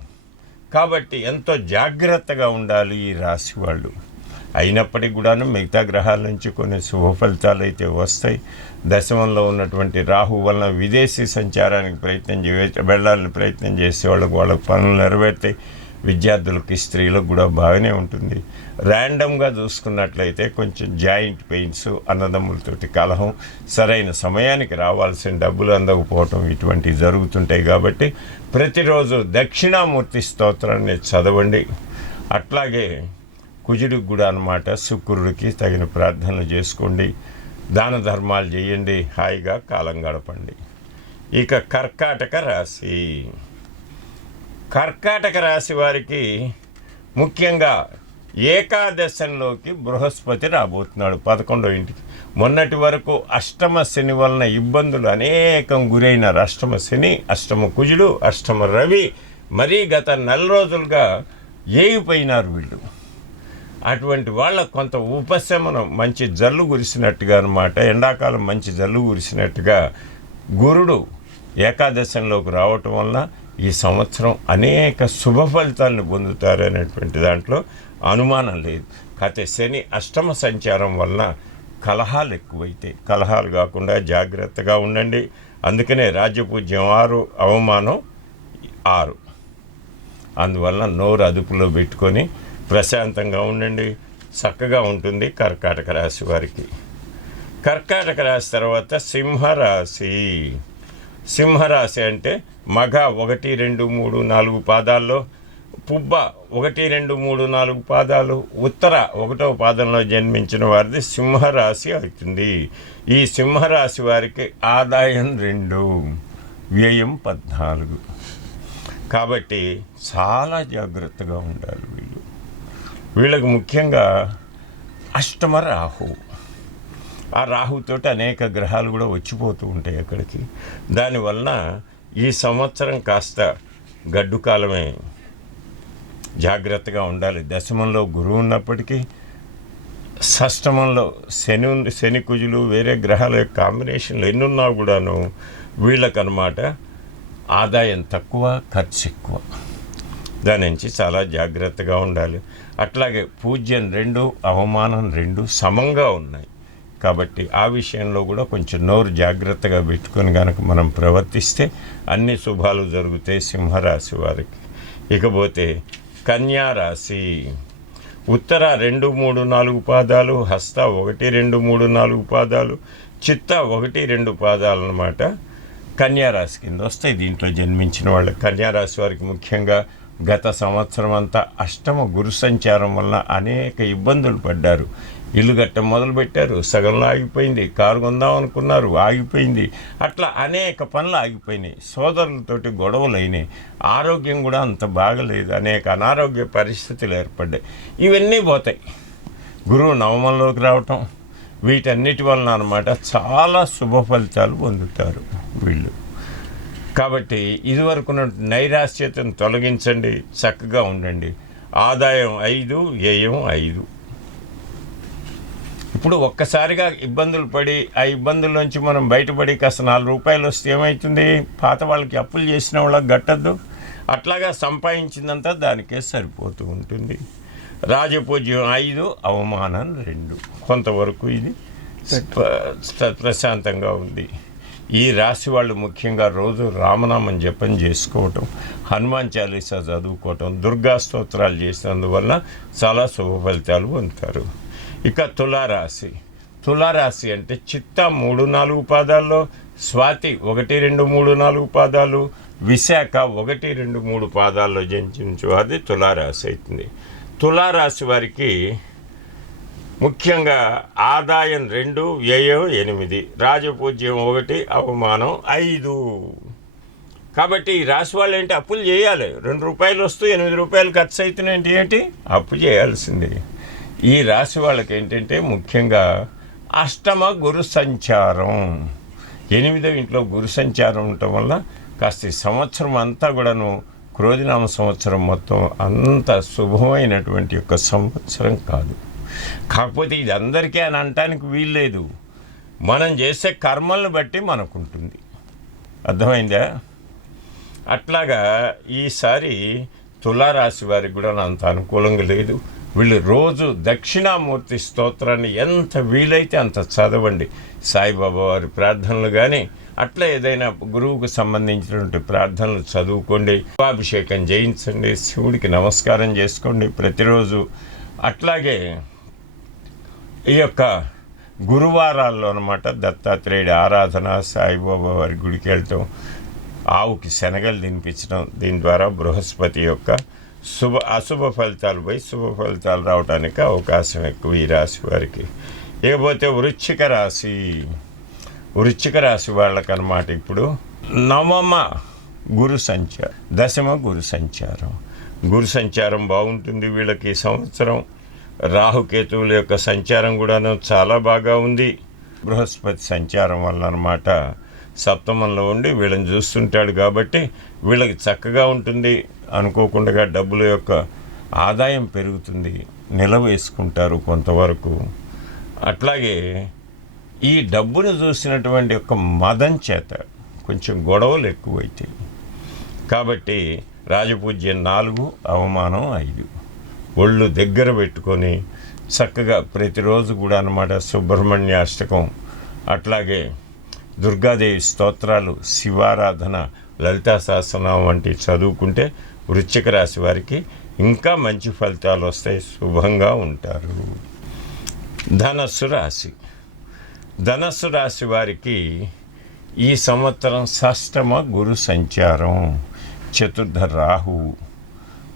కాబట్టి ఎంతో జాగ్రత్తగా ఉండాలి ఈ రాశి వాళ్ళు. అయినప్పటికీ కూడాను మిగతా గ్రహాల నుంచి కొన్ని శుభ ఫలితాలు అయితే వస్తాయి. దశమంలో ఉన్నటువంటి రాహు వలన విదేశీ సంచారానికి వెళ్ళాలని ప్రయత్నం చేసే వాళ్ళకి పనులు నెరవేరుతాయి. విద్యార్థులకి, స్త్రీలకు కూడా బాగానే ఉంటుంది. ర్యాండమ్గా చూసుకున్నట్లయితే కొంచెం జాయింట్ పెయిన్స్, అన్నదమ్ములతోటి కలహం, సరైన సమయానికి రావాల్సిన డబ్బులు అందకపోవటం ఇటువంటివి జరుగుతుంటాయి. కాబట్టి ప్రతిరోజు దక్షిణామూర్తి స్తోత్రాన్ని చదవండి. అట్లాగే కుజుడికి కూడా అన్నమాట శుక్రుడికి తగిన ప్రార్థనలు చేసుకోండి, దాన ధర్మాలు చేయండి, హాయిగా కాలం గడపండి. ఇక కర్కాటక రాశి. కర్కాటక రాశి వారికి ముఖ్యంగా ఏకాదశంలోకి బృహస్పతి రాబోతున్నాడు 11వ ఇంటికి. మొన్నటి వరకు అష్టమ శని వలన ఇబ్బందులు అనేకం గురైన అష్టమ శని, అష్టమ కుజుడు, అష్టమ రవి మరీ గత 4 రోజులుగా ఏగిపోయినారు వీళ్ళు. అటువంటి వాళ్ళకు కొంత ఉపశమనం, మంచి జల్లు కురిసినట్టుగా అనమాట, ఎండాకాలం మంచి జల్లు కురిసినట్టుగా గురుడు ఏకాదశంలోకి రావటం వల్ల ఈ సంవత్సరం అనేక శుభ ఫలితాలను పొందుతారు అనేటువంటి దాంట్లో అనుమానం లేదు. కాకపోతే శని అష్టమ సంచారం వలన కలహాలు ఎక్కువైతే, కలహాలు కాకుండా జాగ్రత్తగా ఉండండి. అందుకనే రాజ్యపూజ్యం 6, అవమానం 6. అందువల్ల నోరు అదుపులో పెట్టుకొని ప్రశాంతంగా ఉండండి, చక్కగా ఉంటుంది. కర్కాటక రాశి వారికి, కర్కాటక రాశి తర్వాత సింహరాశి. సింహరాశి అంటే మగ 1, 2, 3, 4 పాదాల్లో, పుబ్బ 1, 2, 3, 4 పాదాలు, ఉత్తర 1వ పాదంలో జన్మించిన వారిది సింహరాశి అవుతుంది. ఈ సింహరాశి వారికి ఆదాయం 2, వ్యయం 14. కాబట్టి చాలా జాగ్రత్తగా ఉండాలి వీళ్ళకు ముఖ్యంగా అష్టమ రాహు. ఆ రాహుతోటి అనేక గ్రహాలు కూడా వచ్చిపోతూ ఉంటాయి అక్కడికి. దానివల్ల ఈ సంవత్సరం కాస్త గడ్డు కాలమే, జాగ్రత్తగా ఉండాలి. దశమంలో గురువు ఉన్నప్పటికీ షష్టమంలో శని కుజులు వేరే గ్రహాల యొక్క కాంబినేషన్లు ఎన్నున్నా కూడాను వీళ్ళకనమాట ఆదాయం తక్కువ, ఖర్చు ఎక్కువ. దాని నుంచి చాలా జాగ్రత్తగా ఉండాలి. అట్లాగే పూజ్యం 2, అవమానం 2 సమంగా ఉన్నాయి. కాబట్టి ఆ విషయంలో కూడా కొంచెం నోరు జాగ్రత్తగా పెట్టుకొని కనుక మనం ప్రవర్తిస్తే అన్ని శుభాలు జరుగుతాయి సింహరాశి వారికి. ఇకపోతే కన్యారాశి. ఉత్తర 2, 3, 4 పాదాలు, హస్త 1, 2, 3, 4 పాదాలు, చిత్త 1, 2 పాదాలు అన్నమాట కన్యారాశి కింద వస్తాయి. దీంట్లో జన్మించిన వాళ్ళు కన్యారాశి వారికి ముఖ్యంగా గత సంవత్సరం అంతా అష్టమ గురు సంచారం వలన అనేక ఇబ్బందులు పడ్డారు. ఇల్లు గట్ట మొదలుపెట్టారు, సగంలో ఆగిపోయింది. కారు కొందాం అనుకున్నారు, ఆగిపోయింది. అట్లా అనేక పనులు ఆగిపోయినాయి. సోదరులతోటి గొడవలు అయినాయి. ఆరోగ్యం కూడా అంత బాగలేదు. అనేక అనారోగ్య పరిస్థితులు ఏర్పడ్డాయి. ఇవన్నీ పోతాయి. గురువు నవమంలోకి రావటం, వీటన్నిటి వలన అన్నమాట చాలా శుభ ఫలితాలు పొందుతారు వీళ్ళు. కాబట్టి ఇదివరకు నైరాశ్యతను తొలగించండి, చక్కగా ఉండండి. ఆదాయం 5, వ్యయం 5. ఇప్పుడు ఒక్కసారిగా ఇబ్బందులు పడి ఆ ఇబ్బందుల నుంచి మనం బయటపడి కాస్త 4 రూపాయలు వస్తే ఏమవుతుంది? పాత వాళ్ళకి అప్పులు చేసిన వాళ్ళకి గట్టద్దు. అట్లాగా సంపాదించిందంతా దానికే సరిపోతూ ఉంటుంది. రాజపూజ్యం 5, అవమానం 2. కొంతవరకు ఇది ప్రశాంతంగా ఉంది. ఈ రాశి వాళ్ళు ముఖ్యంగా రోజు రామనామం జపం చేసుకోవటం, హనుమాన్ చాలీసా చదువుకోవటం, దుర్గా స్తోత్రాలు చేసినందువల్ల చాలా శుభ ఫలితాలు పొందుతారు. ఇక తులారాశి. తులారాశి అంటే చిత్త 3, 4 పాదాల్లో, స్వాతి 1, 2, 3, 4 పాదాలు, విశాఖ 1, 2, 3 పాదాల్లో జన్మించు అది తులారాశి అవుతుంది. తులారాశి వారికి ముఖ్యంగా ఆదాయం 2, వ్యయం 8, రాజపూజ్యం 1, అవమానం 5. కాబట్టి ఈ రాశి వాళ్ళు ఏంటి, అప్పులు చేయాలి. 2 రూపాయలు వస్తూ 8 రూపాయలు ఖర్చు అవుతున్నాయంటే ఏంటి, అప్పు చేయాల్సింది. ఈ రాశి వాళ్ళకి ఏంటంటే ముఖ్యంగా అష్టమ గురు సంచారం, 8వ ఇంట్లో గురు సంచారం ఉండటం వల్ల కాస్త ఈ సంవత్సరం అంతా కూడాను క్రోధినామ సంవత్సరం మొత్తం అంత శుభమైనటువంటి యొక్క సంవత్సరం కాదు. కాకపోతే ఇది అందరికీ అని అనటానికి వీల్లేదు. మనం చేసే కర్మలను బట్టి మనకుంటుంది. అర్థమైందా? అట్లాగా ఈసారి తులారాశి వారికి కూడా అంత అనుకూలంగా లేదు. వీళ్ళు రోజు దక్షిణామూర్తి స్తోత్రాన్ని ఎంత వీలైతే అంత చదవండి. సాయిబాబా వారి ప్రార్థనలు కానీ అట్లా ఏదైనా గురువుకు సంబంధించినటువంటి ప్రార్థనలు చదువుకోండి. అభిషేకం చేయించండి, శివుడికి నమస్కారం చేసుకోండి ప్రతిరోజు. అట్లాగే ఈ యొక్క గురువారాల్లో అన్నమాట దత్తాత్రేయుడి ఆరాధన, సాయిబాబా వారి గుడికి వెళ్ళటం, ఆవుకి శనగలు తినిపించడం, దీని ద్వారా బృహస్పతి యొక్క అశుభ ఫలితాలు పోయి శుభ ఫలితాలు రావడానికి అవకాశం ఎక్కువ ఈ రాశి వారికి. ఇకపోతే వృశ్చిక రాశి. వృశ్చిక రాశి వాళ్ళకన్నమాట ఇప్పుడు నవమ గురు సంచారం, దశమ గురు సంచారం. గురు సంచారం బాగుంటుంది వీళ్ళకి ఈ సంవత్సరం. రాహుకేతువుల యొక్క సంచారం కూడాను చాలా బాగా ఉంది. బృహస్పతి సంచారం వల్ల అన్నమాట సప్తమంలో ఉండి వీళ్ళని చూస్తుంటాడు కాబట్టి వీళ్ళకి చక్కగా ఉంటుంది. అనుకోకుండా డబ్బుల యొక్క ఆదాయం పెరుగుతుంది. నిలవేసుకుంటారు కొంతవరకు. అట్లాగే ఈ డబ్బును చూసినటువంటి ఒక మదం చేత కొంచెం గొడవలు ఎక్కువైతాయి. కాబట్టి రాజపూజ్యం 4, అవమానం 5. ఒళ్ళు దగ్గర పెట్టుకొని చక్కగా ప్రతిరోజు కూడా అన్నమాట సుబ్రహ్మణ్యాష్టకం, అట్లాగే దుర్గాదేవి స్తోత్రాలు, శివారాధన, లలితా సహస్రనామం వంటి చదువుకుంటే వృశ్చిక రాశి వారికి ఇంకా మంచి ఫలితాలు వస్తాయి, శుభంగా ఉంటారు. ధనస్సు రాశి వారికి ఈ సంవత్సరం షష్టమ గురు సంచారం, చతుర్థ రాహువు,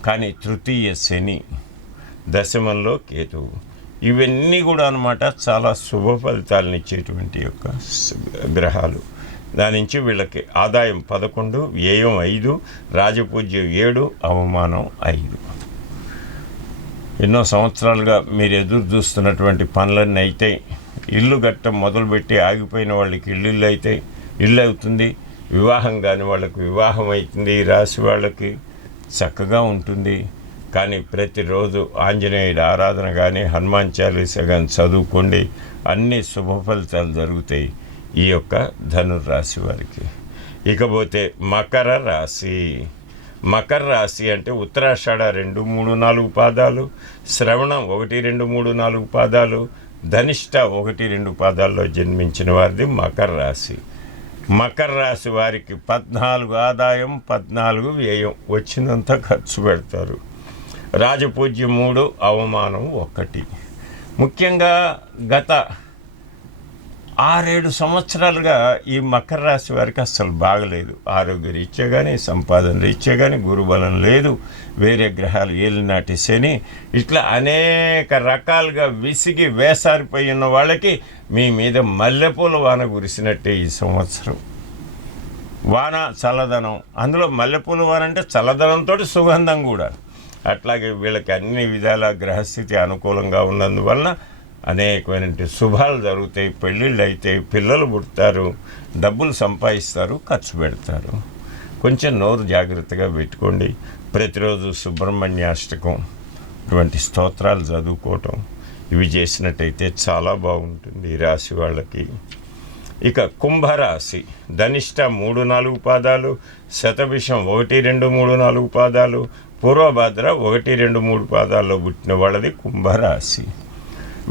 కానీ తృతీయ శని, దశమంలో కేతువు, ఇవన్నీ కూడా అన్నమాట చాలా శుభ ఫలితాలను ఇచ్చేటువంటి యొక్క గ్రహాలు. దాని నుంచి వీళ్ళకి ఆదాయం 11, వ్యయం 5, రాజపూజ్యం 7, అవమానం 5. ఎన్నో సంవత్సరాలుగా మీరు ఎదురు చూస్తున్నటువంటి పనులన్నీ అయితే, ఇల్లు గట్ట మొదలుపెట్టి ఆగిపోయిన వాళ్ళకి ఇల్లు అయితే ఇల్లు అవుతుంది, వివాహం కాని వాళ్ళకి వివాహం అవుతుంది. ఈ రాశి వాళ్ళకి చక్కగా ఉంటుంది. కానీ ప్రతిరోజు ఆంజనేయుడి ఆరాధన కానీ, హనుమాన్ చాలీసా కానీ చదువుకోండి, అన్ని శుభ ఫలితాలు జరుగుతాయి ఈ యొక్క ధనుర్రాశి వారికి. ఇకపోతే మకర రాశి అంటే ఉత్తరాషాఢ 2, 3, 4 పాదాలు, శ్రవణం 1, 2, 3, 4 పాదాలు, ధనిష్ట 1, 2 పాదాల్లో జన్మించిన వారిది మకర రాశి. మకర రాశి వారికి 14 ఆదాయం, 14 వ్యయం, వచ్చినంత ఖర్చు పెడతారు. రాజపూజ్యం 3, అవమానం 1. ముఖ్యంగా గత 6-7 సంవత్సరాలుగా ఈ మకర రాశి వారికి అస్సలు బాగలేదు. ఆరోగ్య రీత్యా కానీ, సంపాదన రీత్యా కానీ, గురుబలం లేదు, వేరే గ్రహాలు ఏలినాటి శని, ఇట్లా అనేక రకాలుగా విసిగి వేసారిపోయి ఉన్న వాళ్ళకి మీ మీద మల్లెపూల వాన కురిసినట్టే ఈ సంవత్సరం. వాన చల్లదనం, అందులో మల్లెపూల వాన అంటే చల్లదనంతో సుగంధం కూడా. అట్లాగే వీళ్ళకి అన్ని విధాల గ్రహస్థితి అనుకూలంగా ఉన్నందువలన అనేకమైన శుభాలు జరుగుతాయి, పెళ్ళిళ్ళు అవుతాయి, పిల్లలు పుడతారు, డబ్బులు సంపాదిస్తారు, ఖర్చు పెడతారు. కొంచెం నోరు జాగ్రత్తగా పెట్టుకోండి. ప్రతిరోజు సుబ్రహ్మణ్యాష్టకం ఇటువంటి స్తోత్రాలు చదువుకోవటం, ఇవి చేసినట్టయితే చాలా బాగుంటుంది ఈ రాశి వాళ్ళకి. ఇక కుంభరాశి, ధనిష్ట 3, 4 పాదాలు, శతభిషం 1, 2, 3, 4 పాదాలు, పూర్వభద్ర 1, 2, 3 పాదాల్లో పుట్టిన వాళ్ళది కుంభరాశి.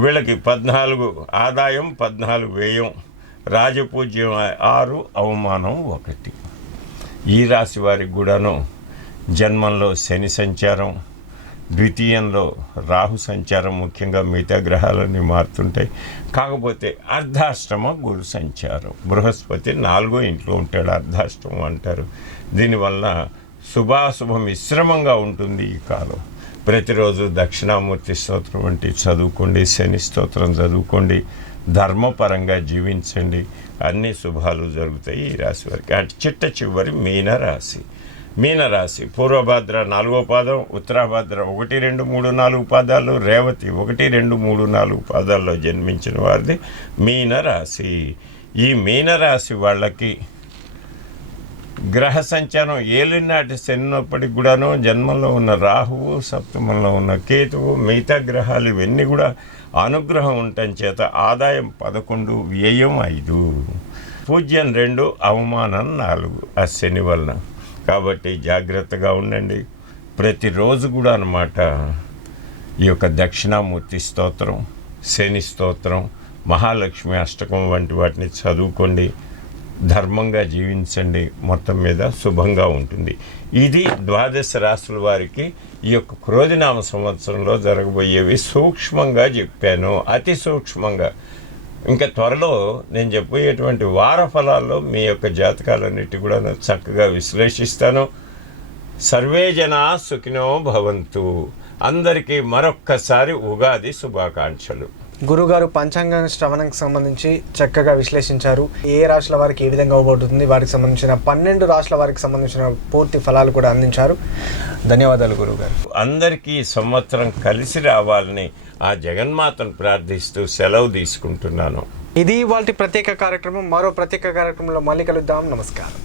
వీళ్ళకి 14 ఆదాయం, 14 వ్యయం, రాజపూజ్యం 6, అవమానం 1. ఈ రాశి వారికి కూడాను జన్మంలో శని సంచారం, ద్వితీయంలో రాహు సంచారం, ముఖ్యంగా మిగతా గ్రహాలన్నీ మారుతుంటాయి. కాకపోతే అర్ధాష్టమ గురు సంచారం, బృహస్పతి 4వ ఇంట్లో ఉంటాడు, అర్ధాష్టమం అంటారు. దీనివల్ల శుభాశుభ మిశ్రమంగా ఉంటుంది ఈ కాలం. ప్రతిరోజు దక్షిణామూర్తి స్తోత్రం వంటి చదువుకోండి, శని స్తోత్రం చదువుకోండి, ధర్మపరంగా జీవించండి, అన్ని శుభాలు జరుగుతాయి ఈ రాశి వారికి. చిట్ట చివరి మీనరాశి, పూర్వభద్ర 4వ పాదం, ఉత్తరాభద్ర 1, 2, 3, 4 పాదాలు, రేవతి 1, 2, 3, 4 పాదాల్లో జన్మించిన వారిది మీనరాశి. ఈ మీనరాశి వాళ్ళకి గ్రహ సంచారం ఏలినాటి శనినప్పటికి కూడాను జన్మంలో ఉన్న రాహువు, సప్తమంలో ఉన్న కేతువు, మిగతా గ్రహాలు ఇవన్నీ కూడా అనుగ్రహం ఉండటం చేత ఆదాయం 11, వ్యయం 5, పూజ్యం 2, అవమానం 4 ఆ శని వలన. కాబట్టి జాగ్రత్తగా ఉండండి. ప్రతిరోజు కూడా అన్నమాట ఈ యొక్క దక్షిణామూర్తి స్తోత్రం, శని స్తోత్రం, మహాలక్ష్మి అష్టకం వంటి వాటిని చదువుకోండి, ధర్మంగా జీవించండి, మొత్తం మీద శుభంగా ఉంటుంది. ఇది 12 రాశుల వారికి ఈ యొక్క క్రోధినామ సంవత్సరంలో జరగబోయేవి సూక్ష్మంగా చెప్పాను, అతి సూక్ష్మంగా. ఇంకా త్వరలో నేను చెప్పబోయేటువంటి వార ఫలాల్లో మీ యొక్క జాతకాలన్నిటి కూడా చక్కగా విశ్లేషిస్తాను. సర్వే జనా సుఖినో భవంతు. అందరికీ మరొక్కసారి ఉగాది శుభాకాంక్షలు. గురుగారు పంచాంగ శ్రవణంకి సంబంధించి చక్కగా విశ్లేషించారు. ఏ రాశుల వారికి ఏ విధంగా అవ్వబోతుంది, వారికి సంబంధించిన 12 రాశుల వారికి సంబంధించిన పూర్తి ఫలాలు కూడా అందించారు. ధన్యవాదాలు గురుగారు. అందరికీ సంవత్సరం కలిసి రావాలని ఆ జగన్మాతను ప్రార్థిస్తూ సెలవు తీసుకుంటున్నాను. ఇది ఇవాల్టి ప్రత్యేక కార్యక్రమం. మరో ప్రత్యేక కార్యక్రమంలో మళ్ళీ కలుద్దాం. నమస్కారం.